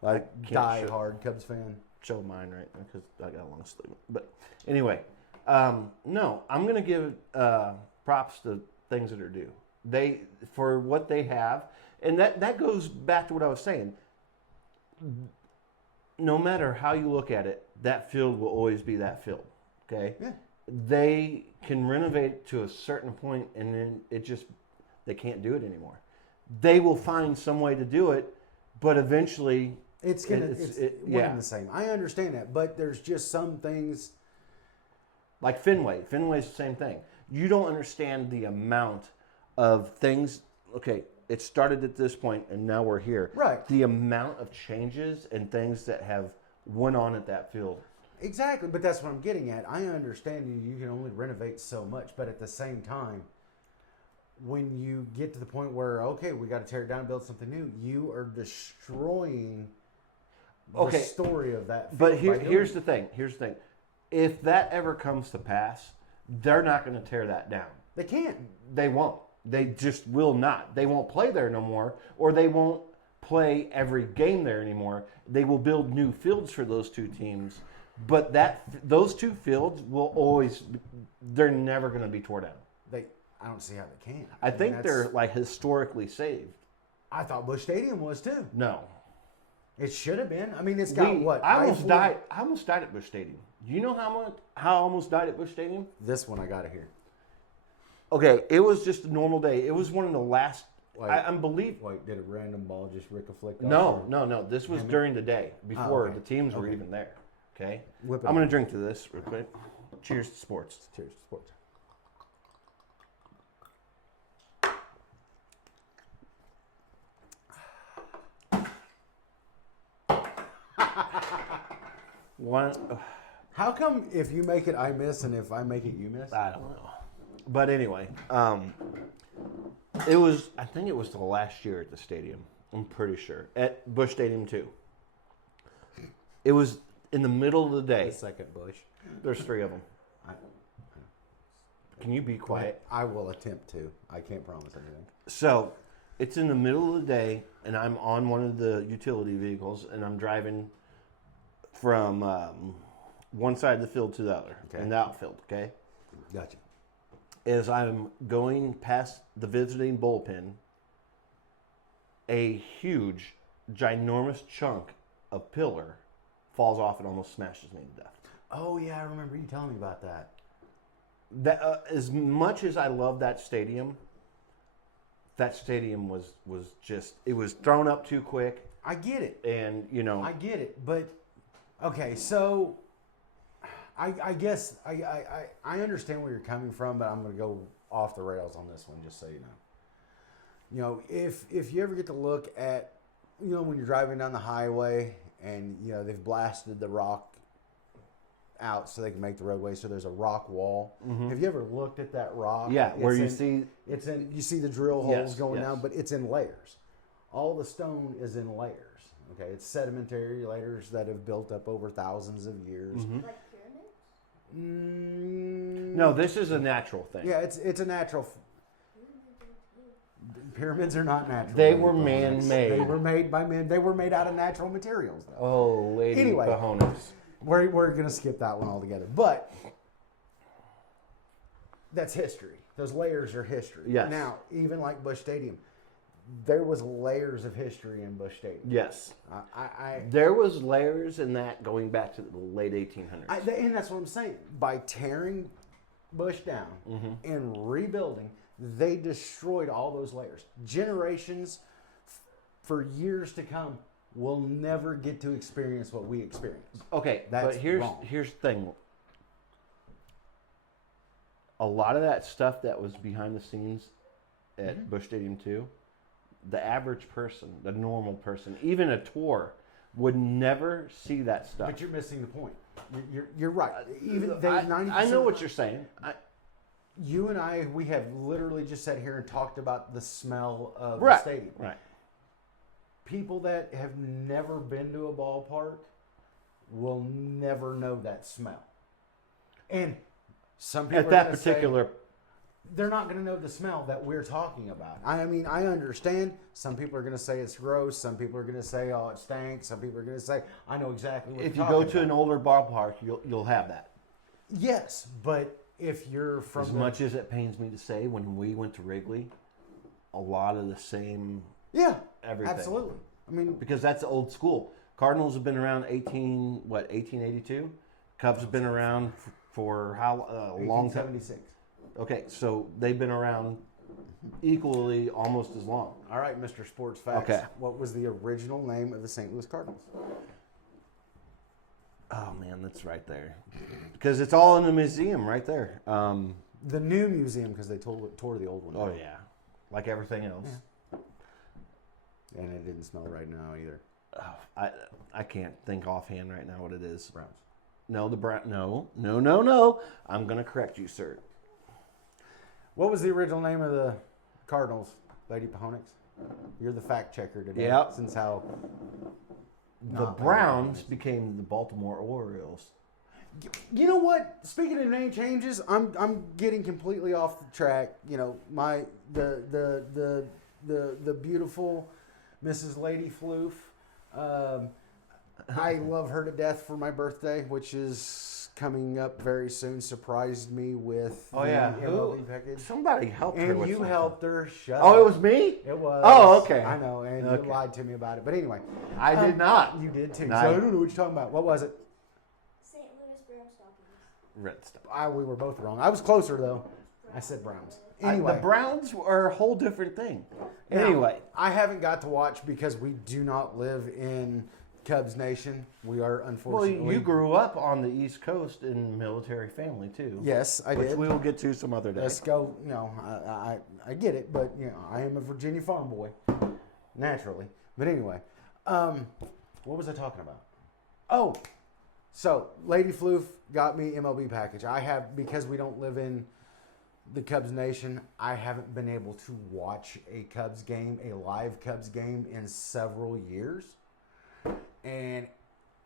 Like can't diehard Cubs fan. Show mine right now because I got a long sleeve. But anyway, no, I'm gonna give props to things that are due. They for what they have, and that goes back to what I was saying. No matter how you look at it, that field will always be that field. Okay. Yeah. They can renovate to a certain point, and then they can't do it anymore. They will find some way to do it, but eventually It's one yeah. and the same. I understand that, but there's just some things. Like Fenway. Fenway's the same thing. You don't understand the amount of things. Okay, it started at this point, and now we're here. Right. The amount of changes and things that have went on at that field. Exactly, but that's what I'm getting at. I understand you can only renovate so much, but at the same time, when you get to the point where, okay, we got to tear it down and build something new, you are destroying the story of that field. But by doing here's it. the thing. Here's the thing. If that ever comes to pass, they're not going to tear that down. They can't. They won't. They just will not. They won't play there no more, or they won't play every game there anymore. They will build new fields for those two teams, but those two fields will always. They're never going to be torn down. I don't see how they can. I mean, think they're like historically saved. I thought Busch Stadium was too. No, It should have been. I mean, it's got what? I almost I-4? died. I almost died at Busch Stadium. Do you know how I almost died at Busch Stadium? This one I got to hear. Okay, it was just a normal day. It was one of the last. Like- I believe. Wait, did a random ball just flick off? No. This was during the day before okay. the teams were even there. Okay, Whip it I'm gonna up. drink to this real quick. Cheers to sports. Cheers to sports. One, How come if you make it, I miss, and if I make it, you miss? I don't know, but anyway, it was. I think it was the last year at the stadium. I'm pretty sure at Busch Stadium too. It was in the middle of the day. The second Bush. There's three of them. I, Can you be quiet? I will attempt to. I can't promise anything. So, it's in the middle of the day, and I'm on one of the utility vehicles, and I'm driving from one side of the field to the other, Okay. in the outfield, okay? Gotcha. As I'm going past the visiting bullpen, a huge, ginormous chunk of pillar falls off and almost smashes me to death. Oh, yeah, I remember you telling me about that. That as much as I love that stadium was just, it was thrown up too quick, I get it. and I get it. But, okay, so I guess I understand where you're coming from, but I'm going to go off the rails on this one, just so you know. You know, if you ever get to look at, when you're driving down the highway and they've blasted the rock out so they can make the roadway. So there's a rock wall. Have you ever looked at that rock? Yeah, where you see you see the drill holes Yes, going yes. down, but it's in layers. All the stone is in layers. Okay, it's sedimentary layers that have built up over thousands of years. Like pyramids? No, this is a natural thing. Yeah, it's a natural. Pyramids are not natural. They were man-made. They were made by men. They were made out of natural materials, though. Oh, lady Anyway. cojones. We're going to skip that one altogether. But that's history. Those layers are history. Yes. Now, even like Busch Stadium, there was layers of history in Busch Stadium. Yes. I There was layers in that going back to the late 1800s. and that's what I'm saying. By tearing Busch down and rebuilding, they destroyed all those layers. Generations for years to come will never get to experience what we experienced. Okay, That's but here's wrong. the thing. A lot of that stuff that was behind the scenes at Busch Stadium 2, the average person, the normal person, even a tour, would never see that stuff. But you're missing the point. You're right. Even they, I 90% know what you're saying. You and I, we have literally just sat here and talked about the smell of Right, the stadium. right. People that have never been to a ballpark will never know that smell. And some people At are that gonna say, particular, they're not going to know the smell that we're talking about. I mean, I understand. Some people are going to say it's gross. Some people are going to say, oh, it stinks. Some people are going to say, I know exactly what if you're you go talking to about. an older ballpark, you'll have that. Yes, but if you're from As the- much as it pains me to say, when we went to Wrigley, a lot of the same, yeah, everything. absolutely. I mean, because that's old school. Cardinals have been around 1882. Cubs have been around for how a long time? 1876. Okay, so they've been around equally almost as long. All right, Mr. Sports Facts. Okay. What was the original name of the St. Louis Cardinals? Oh man, that's right there. Because it's all in the museum right there. The new museum, because they tore the old one Oh down. yeah, like everything else. And it didn't smell right now either. Oh, I can't think offhand right now what it is. Browns. No, the brown. No. I'm gonna correct you, sir. What was the original name of the Cardinals, Lady Pahonix? You're the fact checker today. Yep. Since how The Browns became the Baltimore Orioles. You know what? Speaking of name changes, I'm getting completely off the track. You know, the beautiful Mrs. Lady Floof. I love her to death for my birthday, which is coming up very soon. Surprised me with Oh the yeah, MLB package. Somebody helped her. And with you something. helped her. Shut Oh, up. it was me. It was. Oh, okay. I know, and Okay. you lied to me about it. But anyway, I did not. You did too. No. So I don't know what you're talking about. What was it? St. Louis Brown stockings. Red stuff. We were both wrong. I was closer though. I said Browns. Anyway, The Browns are a whole different thing. now, Anyway, I haven't got to watch because we do not live in Cubs Nation. We are well, unfortunately. you grew up on the East Coast in military family too. Yes, I which did. we will get to some other day. Let's go. You know, I get it, but you know, I am a Virginia farm boy, naturally. But anyway, what was I talking about? Oh, so Lady Floof got me MLB package. I have, because we don't live in the Cubs Nation, I haven't been able to watch a Cubs game, a live Cubs game, in several years. And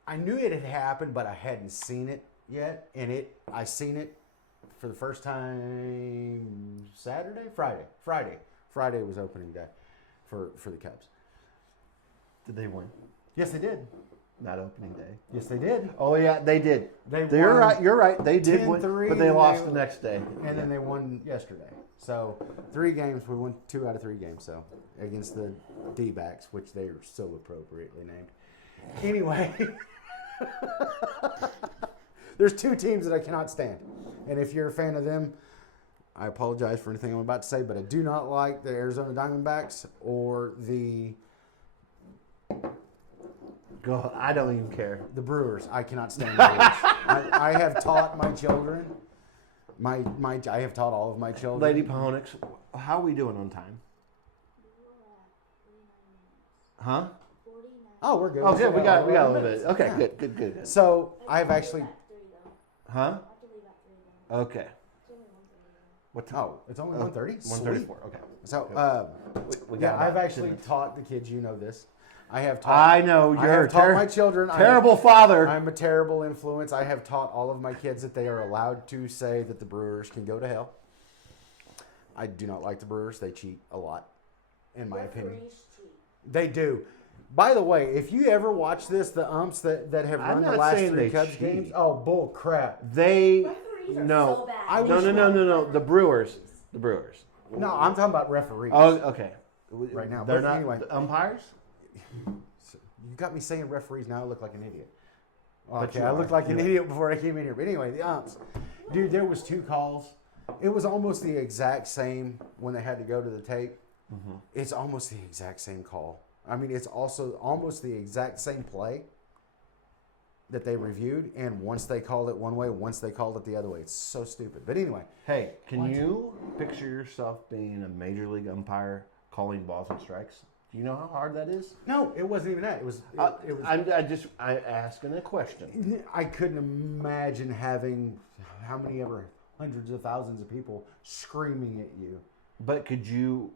I knew it had happened, but I hadn't seen it yet. And I seen it for the first time Friday was opening day for the Cubs. Did they win? Yes, they did. Not opening day. Yes, they did. Oh yeah, they did. won You're right. You're right. They did win, 10-3, but they and lost they- the next day. And then they won yesterday. So 3 games, we won 2 out of 3 games. So against the D-backs, which they are so appropriately named. Anyway, there's 2 teams that I cannot stand. And if you're a fan of them, I apologize for anything I'm about to say, but I do not like the Arizona Diamondbacks or the Go. I don't even care. Brewers. I cannot stand the Brewers. I have taught my children. I have taught all of my children. Lady Pahonix, how are we doing on time? Huh? 49. Oh, we're good. Oh, good. We got a little minutes. bit. Okay, Yeah. good. So I've have actually. to leave at 3 though. Huh? I have to leave at 3 though. Okay. It's only 1:30 What time? Oh, it's only 1:30. 1:34. Okay. So, We yeah, got I've about actually 10 minutes. taught the kids. You know this. I have taught. I know I you're have taught my children. terrible father. I'm a terrible influence. I have taught all of my kids that they are allowed to say that the Brewers can go to hell. I do not like the Brewers. They cheat a lot, in my opinion. Referees cheat. They do. By the way, if you ever watch this, the umps that have I'm run the not last saying 3 they Cubs cheat. games, oh, bull crap. They Referees are no. so bad. I No, wish- no. The Brewers. The Brewers. No, I'm talking about referees. Oh, okay. Right now, They're but not anyway. the umpires. You got me saying referees, now I look like an idiot. But Okay, you I are. looked like an You are. idiot before I came in here. But anyway, the umps. Dude, there was 2 calls. It was almost the exact same when they had to go to the tape. Mm-hmm. It's almost the exact same call. I mean, it's also almost the exact same play that they reviewed. And once they called it one way, once they called it the other way. It's so stupid. But anyway. Hey, can you picture yourself being a major league umpire calling balls and strikes? Do you know how hard that is? No, it wasn't even that. It was. It was. I'm asking a question. I couldn't imagine having how many ever hundreds of thousands of people screaming at you. But could you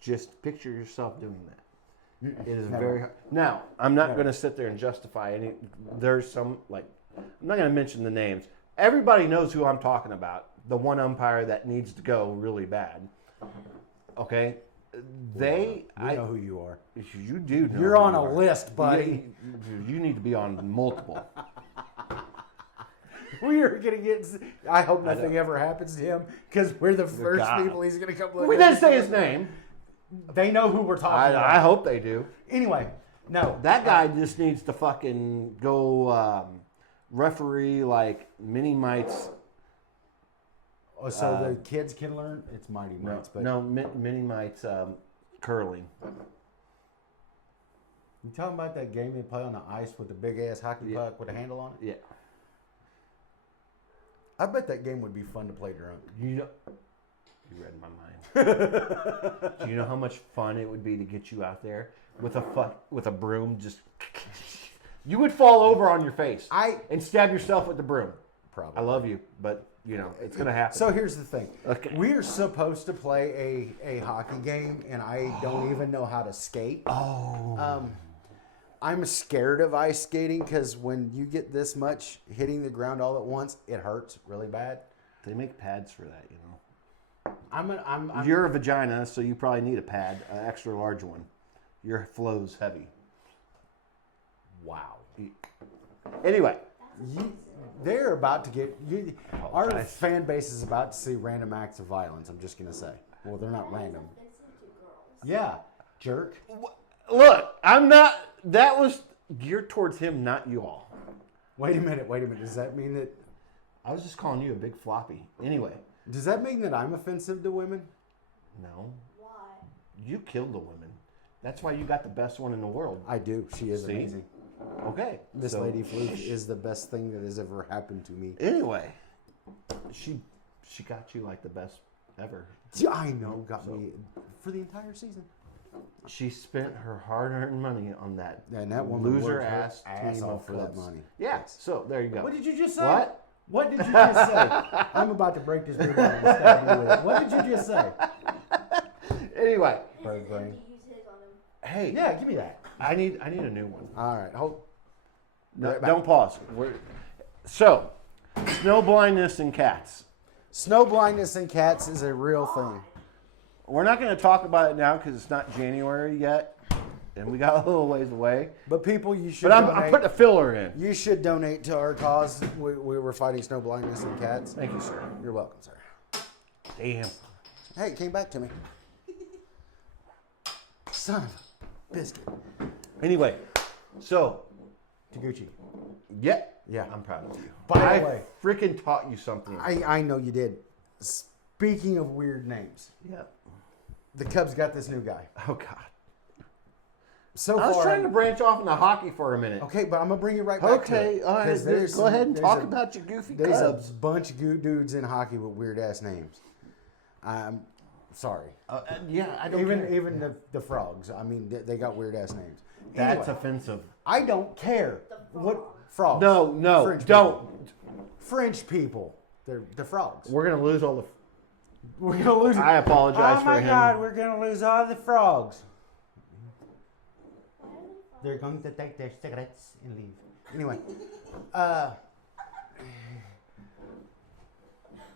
just picture yourself doing that? It is Never. very hard. Now, I'm not Never. going to sit there and justify any. There's some, like, I'm not going to mention the names. Everybody knows who I'm talking about. The one umpire that needs to go really bad. Okay? We know who you are. You do know You're who on you a are. list, buddy. You need to be on multiple. We are gonna get. I hope nothing ever happens to him because we're the first God. people he's gonna come. Look We at. didn't say his name. They know who we're talking about. I hope they do. Anyway, no. That guy just needs to fucking go referee like mini mites. Oh, so the kids can learn. It's Mighty Mites, but Mini mites curling. you talking about that game they play on the ice with the big ass hockey puck with a handle on it? Yeah. I bet that game would be fun to play drunk. You read my mind. Do you know how much fun it would be to get you out there with a broom? Just you would fall over on your face and stab yourself with the broom. Probably. I love you, but it's gonna happen. So here's the thing. Okay. We're supposed to play a hockey game, and I don't even know how to skate. Oh. I'm scared of ice skating because when you get this much hitting the ground all at once, it hurts really bad. They make pads for that, you know. I'm You're a vagina, so you probably need a pad, an extra large one. Your flow's heavy. wow. Anyway, They're about to get you. Our Apologize. fan base is about to see random acts of violence. I'm just gonna say. Well, they're not That is random. offensive to girls. Yeah, jerk. look, I'm not. That was geared towards him, not you all. Wait a minute. Does that mean that? I was just calling you a big floppy. Anyway, Does that mean that I'm offensive to women? no, Why? you killed a woman. That's why you got the best one in the world. I do. She is See? amazing. Okay, This so- lady Floof is the best thing that has ever happened to me. Anyway, she got you like the best ever. Yeah, I know. Got me for the entire season. She spent her hard-earned money on that, And that woman loser worked her ass ass team off of for that Cubs. money. Yeah. Yes. So there you go. What did you just say? What? What did you just say? I'm about to break this dude down and stab you with it. What did you just say? Anyway, Bird His brain. is empty. Use his on him. hey, Yeah, give me that. I need a new one. All right, hold. No, Right back. don't pause. So, snow blindness in cats. Snow blindness in cats is a real thing. We're not going to talk about it now because it's not January yet, and we got a little ways away. But people, you should. But I'm donate. putting a filler in. You should donate to our cause. We were fighting snow blindness in cats. Thank you, sir. You're welcome, sir. Damn. Hey, it came back to me. Son of a biscuit. Anyway, so Taguchi. yeah, Yeah. I'm proud of you. By the I way- freaking taught you something. I know you did. Speaking of weird names, Yeah. the Cubs got this new guy. Oh God. So I was far, trying to branch off into hockey for a minute. okay, but I'm gonna bring you right back to it. Okay, all right. 'Cause there's Go ahead and there's talk a- about your goofy There's Cubs. a bunch of dudes in hockey with weird ass names. I'm sorry. Yeah, I don't care. Even the frogs. I mean, they got weird ass names. That's Anyway, offensive. I don't care. The What frogs? No, French don't. people. French people. They're the frogs. We're gonna lose all the. We're gonna lose. I apologize Oh for my him. God, we're gonna lose all the frogs. Why are they frogs? They're going to take their cigarettes and leave. Anyway,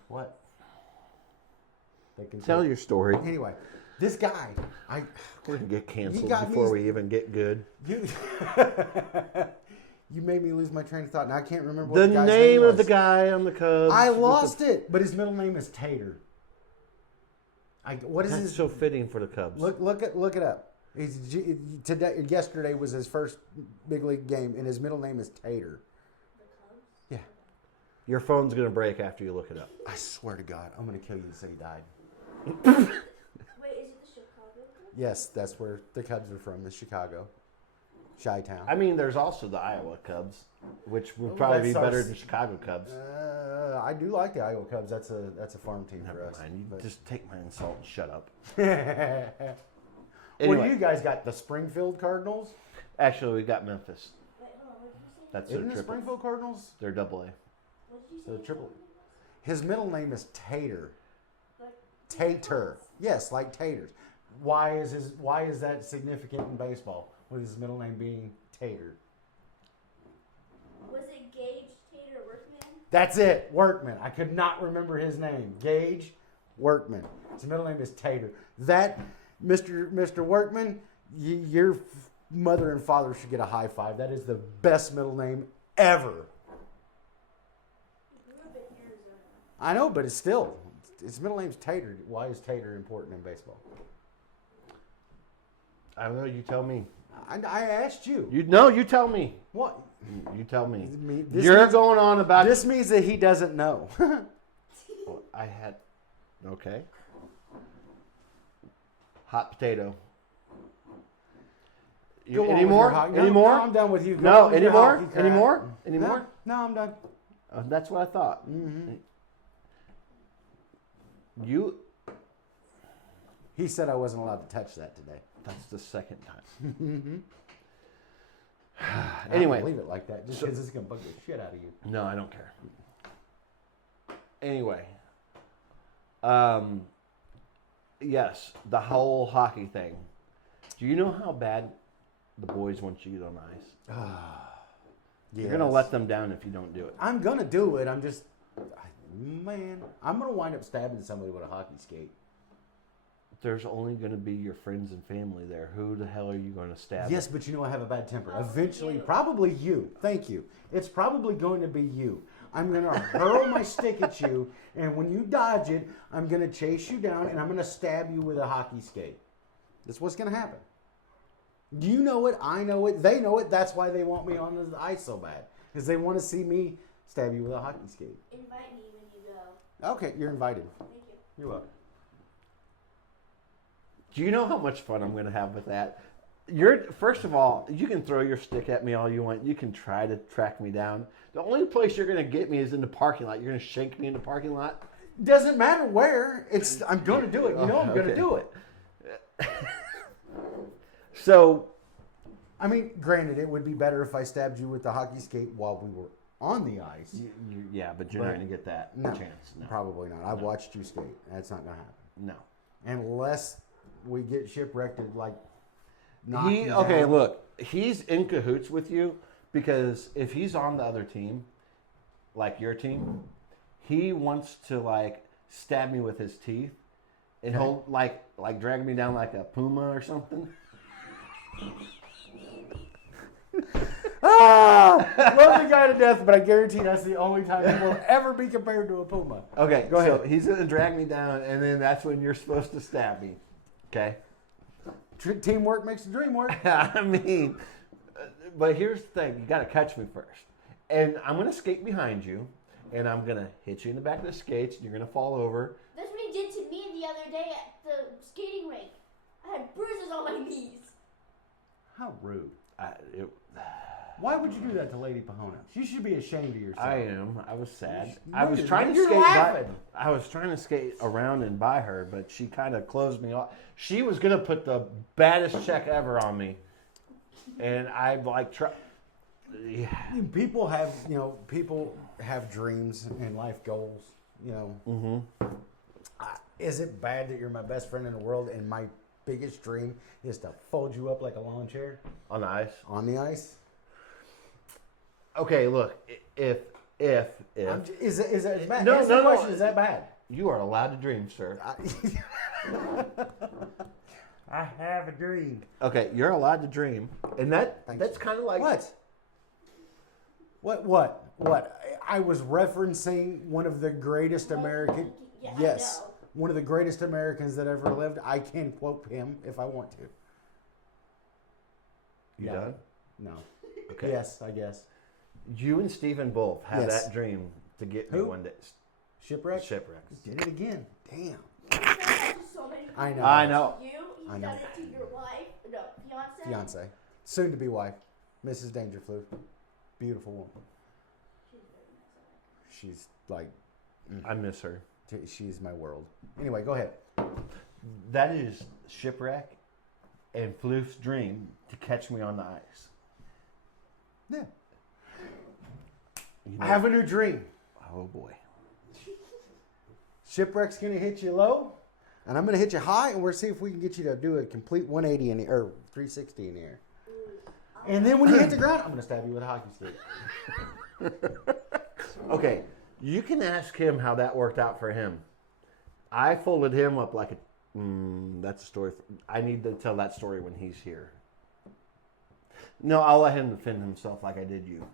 what? They can Tell take- your story. Anyway, this guy, We're gonna get canceled got me- before we even get good. you, you made me lose my train of thought. Now I can't remember what The the guy's name was. of the guy on the Cubs. I with the- lost it, but his middle name is Tater. What is That's his? so fitting for the Cubs. Look it up. Yesterday was his first big league game, and his middle name is Tater. The Cubs? Yeah, Your phone's gonna break after you look it up. I swear to God, I'm gonna kill you to say he died. Wait, is it the Chicago Cubs? Yes, that's where the Cubs are from, is Chicago, Chi-town. I mean, there's also the Iowa Cubs, which would Oh, probably be that's better us. than Chicago Cubs. I do like the Iowa Cubs. That's a farm team for Never us. mind. You but- just take my insult and shut up. What do Anyway. you guys got? The Springfield Cardinals? Actually, we got Memphis. Wait, hold on, what did you say? That's Isn't their it triple. Springfield Cardinals? They're double A. What did you say? The triple. His middle name is Tater. Like, Tater. Yes, like taters. Why is that significant in baseball? With his middle name being Tater. was it Gage Tater Workman? That's it. Workman. I could not remember his name. Gage Workman. His middle name is Tater. That Mr. Workman, your mother and father should get a high five. That is the best middle name ever. You grew up in Arizona. I know, but it's still his middle name's Tater. Why is Tater important in baseball? I don't know. You tell me. I asked you. You tell me. What? You tell me. This You're means- going on about This means that he doesn't know. Well, I had. Okay. Hot potato. Go on Any with more? your hockey- Any No, more? no, I'm done with you. Go No. on with Any your more? hockey Any crap. more? Any more? No, I'm done. That's what I thought. Mm-hmm. You. He said I wasn't allowed to touch that today. That's the second time. I Anyway. don't leave it like that just because it's gonna bug the shit out of you. No, I don't care. Anyway. Yes, the whole hockey thing. Do you know how bad the boys want you to get on ice? You're gonna Yes. let them down if you don't do it. I'm gonna do it. I'm just, man. I'm gonna wind up stabbing somebody with a hockey skate. There's only gonna be your friends and family there. Who the hell are you gonna stab? Yes, but you know I have a bad temper. Probably Eventually, you. probably you. Thank you. It's probably going to be you. I'm going to hurl my stick at you, and when you dodge it, I'm going to chase you down, and I'm going to stab you with a hockey skate. That's what's going to happen. You know it. I know it. They know it. That's why they want me on the ice so bad, because they want to see me stab you with a hockey skate. Invite me when you go. Okay, you're invited. Thank you. You're welcome. Do you know how much fun I'm gonna have with that? First of all, you can throw your stick at me all you want. You can try to track me down. The only place you're gonna get me is in the parking lot. You're gonna shank me in the parking lot. Doesn't matter where. I'm going to do it. You know I'm going to Okay. do it. So I mean, granted, it would be better if I stabbed you with the hockey skate while we were on the ice. yeah, but you're not gonna get that No, chance. No, probably not. I've watched you skate. That's not going to happen. no. Unless we get shipwrecked and, like, knock He you okay. down. Look, he's in cahoots with you because if he's on the other team, like your team, he wants to like stab me with his teeth, and Okay. he'll like drag me down like a puma or something. Love the guy to death, but I guarantee that's the only time he will ever be compared to a puma. Okay, Go so ahead. he's gonna drag me down, and then that's when you're supposed to stab me. Okay. Teamwork makes the dream work. I mean, but here's the thing: you got to catch me first, and I'm gonna skate behind you, and I'm gonna hit you in the back of the skates. And you're gonna fall over. That's what he did to me the other day at the skating rink. I had bruises on my knees. How rude. It, Why would you do that to Lady Pahona? You should be ashamed of yourself. I am. I was sad. No, I was you're trying not. to You're skate. laughing. I was trying to skate around and by her, but she kind of closed me off. She was gonna put the baddest check ever on me. And I've like tried. Yeah. People have dreams and life goals. Is it bad that you're my best friend in the world and my biggest dream is to fold you up like a lawn chair On the ice. on the ice? Okay, look. If Is that bad? No, Answer no, the no. question. Is that bad? you are allowed to dream, sir. I have a dream. Okay, you're allowed to dream, and Thank that's kind of like What? I was referencing one of the greatest American. Yeah, Yes, I know. one of the greatest Americans that ever lived. I can quote him if I want to. You Yeah. done? No. Okay. Yes, I guess. You and Stephen both have Yes. that dream to get me Who? one day. Shipwreck. Shipwrecks. Did it again. Damn. He's done that to so many people. I know. I know. You, he's I know. done it to your wife, no, fiance. Fiance, soon to be wife, Mrs. Dangerflu, beautiful woman. She's like, I miss her. she's my world. Anyway, go ahead. That is Shipwreck and Floof's dream to catch me on the ice. Yeah. You I know- have a new dream. Oh boy. Shipwreck's gonna hit you low, and I'm gonna hit you high, and we'll see if we can get you to do a complete 180 in the or 360 in the air. And then when you hit the ground, I'm gonna stab you with a hockey stick. Okay, you can ask him how that worked out for him. I folded him up like a. That's a story. I need to tell that story when he's here. No, I'll let him defend himself like I did you.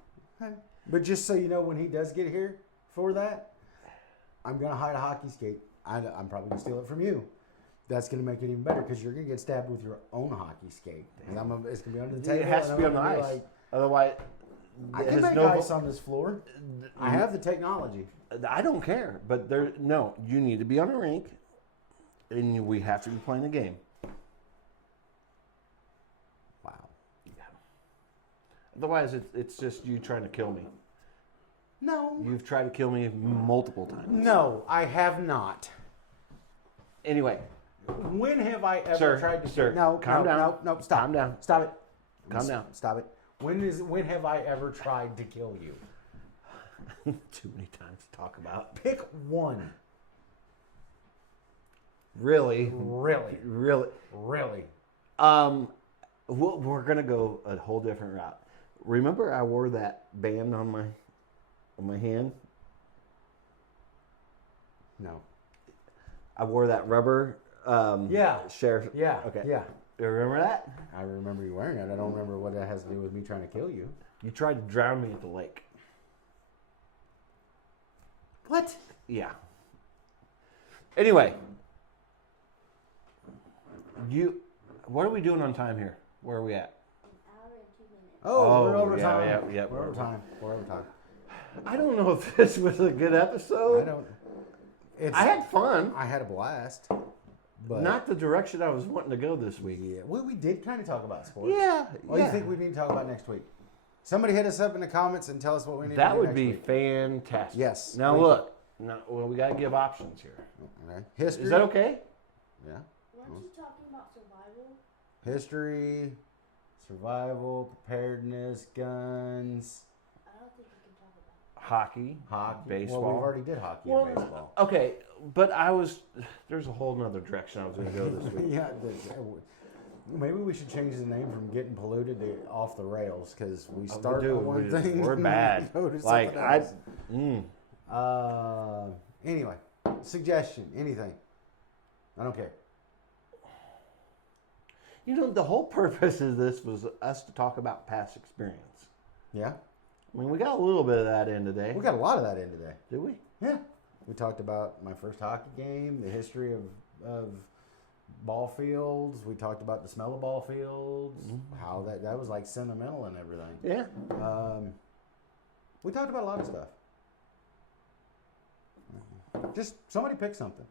Okay. But just so you know, when he does get here for that, I'm gonna hide a hockey skate. I'm probably gonna steal it from you. That's gonna make it even better because you're gonna get stabbed with your own hockey skate, and it's gonna be under the table. It has and to be I'm on the gonna ice. like, Otherwise, I it can has make no ice on this floor. I have the technology. I don't care, but you need to be on a rink, and we have to be playing a game. Wow. Otherwise, it's just you trying to kill me. No. You've tried to kill me multiple times. No, I have not. Anyway, When have I ever Sir, tried to? sir, no, calm no, down. no, stop. Calm down. Stop it. Calm down. Stop it. When have I ever tried to kill you? too many times to talk about. Pick one. Really, Really. really. We're gonna go a whole different route. Remember, I wore that band on my hand. No. I wore that rubber. Yeah. Sheriff. Yeah. Okay. Yeah. You remember that? I remember you wearing it. I don't remember what that has to do with me trying to kill you. You tried to drown me at the lake. What? Yeah. Anyway, what are we doing on time here? Where are we at? An hour and 2 minutes. Oh, we're Oh, over yeah, time. yeah, We're over time. We're over time. I don't know if this was a good episode. I don't. It's, I had fun. I had a blast. But Not the direction I was wanting to go this week. yeah, we did kind of talk about sports. Yeah. What do you think we need to talk about next week? Somebody hit us up in the comments and tell us what we need to That do would next be week. fantastic. Yes. Now Thank look. Well, we got to give options here. Okay. History. Is that okay? Yeah. Weren't you talking about survival? History, survival, preparedness, guns, I don't think you can talk about Hockey, hockey. baseball. Well, we've already did hockey Well, and baseball. okay, but there's a whole nother direction I was going to go this week. Yeah. Maybe we should change the name from getting polluted to off the rails because we start on one thing. We're and bad. we go to Like something else. Anyway, suggestion, anything. I don't care. the whole purpose of this was us to talk about past experience. Yeah. I mean, we got a little bit of that in today. We got a lot of that in today. Did we? Yeah. We talked about my first hockey game, the history of ball fields. We talked about the smell of ball fields, how that was like sentimental and everything. Yeah. We talked about a lot of stuff. Just somebody pick something.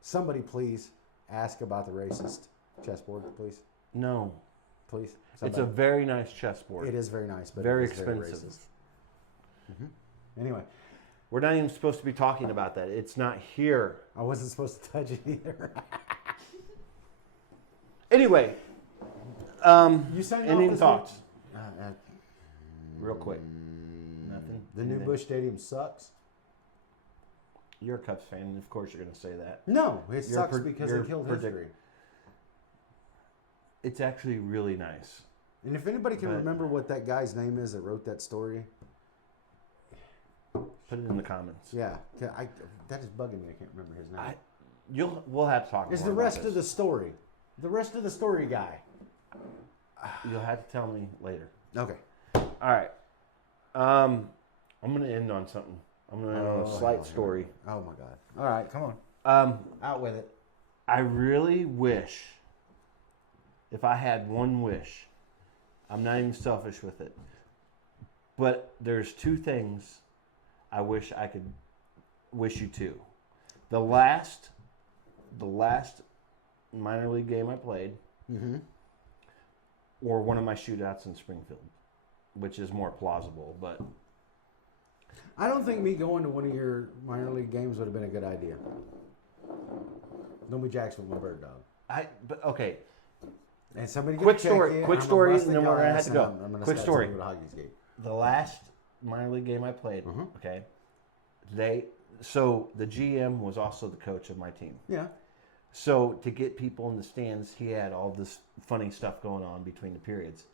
Somebody please ask about the racist chessboard, please. No. Please. It's a Somebody. very nice chessboard. It is very nice, but very it is very expensive. racist. Anyway, We're not even supposed to be talking about that. It's not here. I wasn't supposed to touch it either. Anyway, You signed off ending this thoughts, week? real quick. Nothing. The new Anything? Busch Stadium sucks. You're a Cubs fan, and of course you're going to say that. No, it Your sucks pre- because your it killed predict- history. It's actually really nice. And if anybody can But- remember what that guy's name is that wrote that story, Put it in the comments. yeah, that is bugging me. I can't remember his name. We'll have to talk. It's more the about rest this. of the story. The rest of the story guy. You'll have to tell me later. Okay. All right. I'm going to end on something. I'm going to end on a slight story. Oh my God. All right, come on. Out with it. I really wish, if I had one wish, I'm not even selfish with it, but there's two things I wish I could wish you to. The last minor league game I played, or one of my shootouts in Springfield, which is more plausible, but I don't think me going to one of your minor league games would have been a good idea. Don't be Jacksonville, my bird dog. okay. And somebody Quick check story, you, quick I'm story, busting and then we're your gonna have ass to and go. I'm gonna Quick start story. telling you what Hoggies gate. The last minor league game I played, okay, so the GM was also the coach of my team. Yeah. So to get people in the stands, he had all this funny stuff going on between the periods.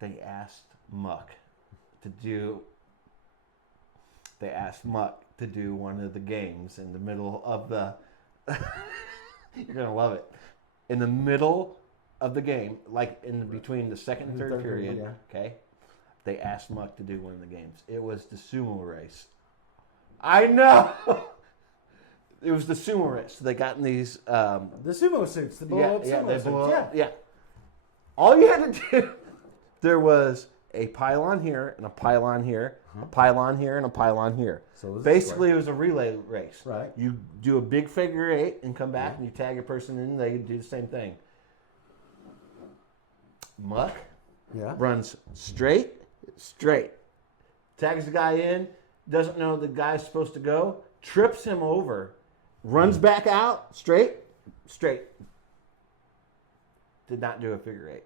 They asked Muck to do one of the games in the middle of the you're gonna love it. In the middle of the game, like between the second and third period, yeah. okay? They asked Muck to do one of the games. It was the sumo race. I know. It was the sumo race. So they got in these. The sumo suits, the blow up sumo they suits. blow Yeah. up. Yeah. All you had to do, there was a pylon here and a pylon here, a pylon here and a pylon here. So it was a basically, it was a relay race. Right. You do a big figure eight and come back and you tag a person in. They do the same thing. Muck Yeah. runs straight, tags the guy in, doesn't know the guy's supposed to go, trips him over, runs back out, straight. Did not do a figure eight.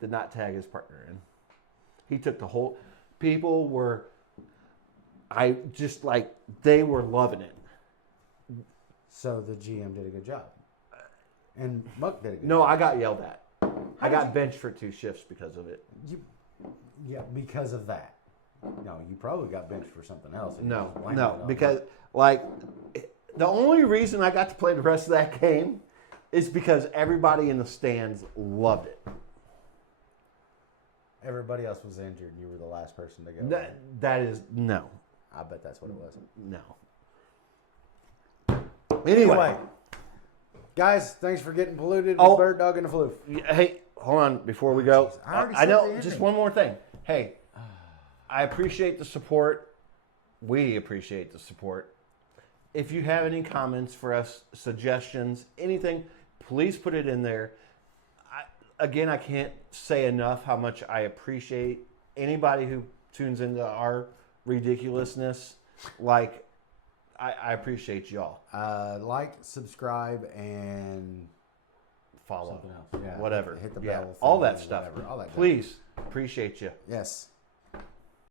Did not tag his partner in. He took the whole. People were. They were loving it. So the GM did a good job. And Muck did a good No, job. I got yelled at. I did got you- benched for 2 shifts because of it. Yeah, because of that. No, you probably got benched for something else. and you No, just blamed it on because Muck. the only reason I got to play the rest of that game is because everybody in the stands loved it. Everybody else was injured and you were the last person to go. That is no, I bet that's what it was. no. Anyway, guys, thanks for getting polluted Oh. with Bird Dog and the Floof. Hey, hold on before we go. jeez. I already I said know. the Just ending. one more thing. Hey, I appreciate the support. We appreciate the support. If you have any comments for us, suggestions, anything, please put it in there. I can't say enough how much I appreciate anybody who tunes into our ridiculousness. Like, I appreciate y'all. Like, subscribe, and Follow. something else. Yeah, Whatever. Hit the Yeah, bell. all thing, that stuff. whatever, all that junk. Please, appreciate you. Yes.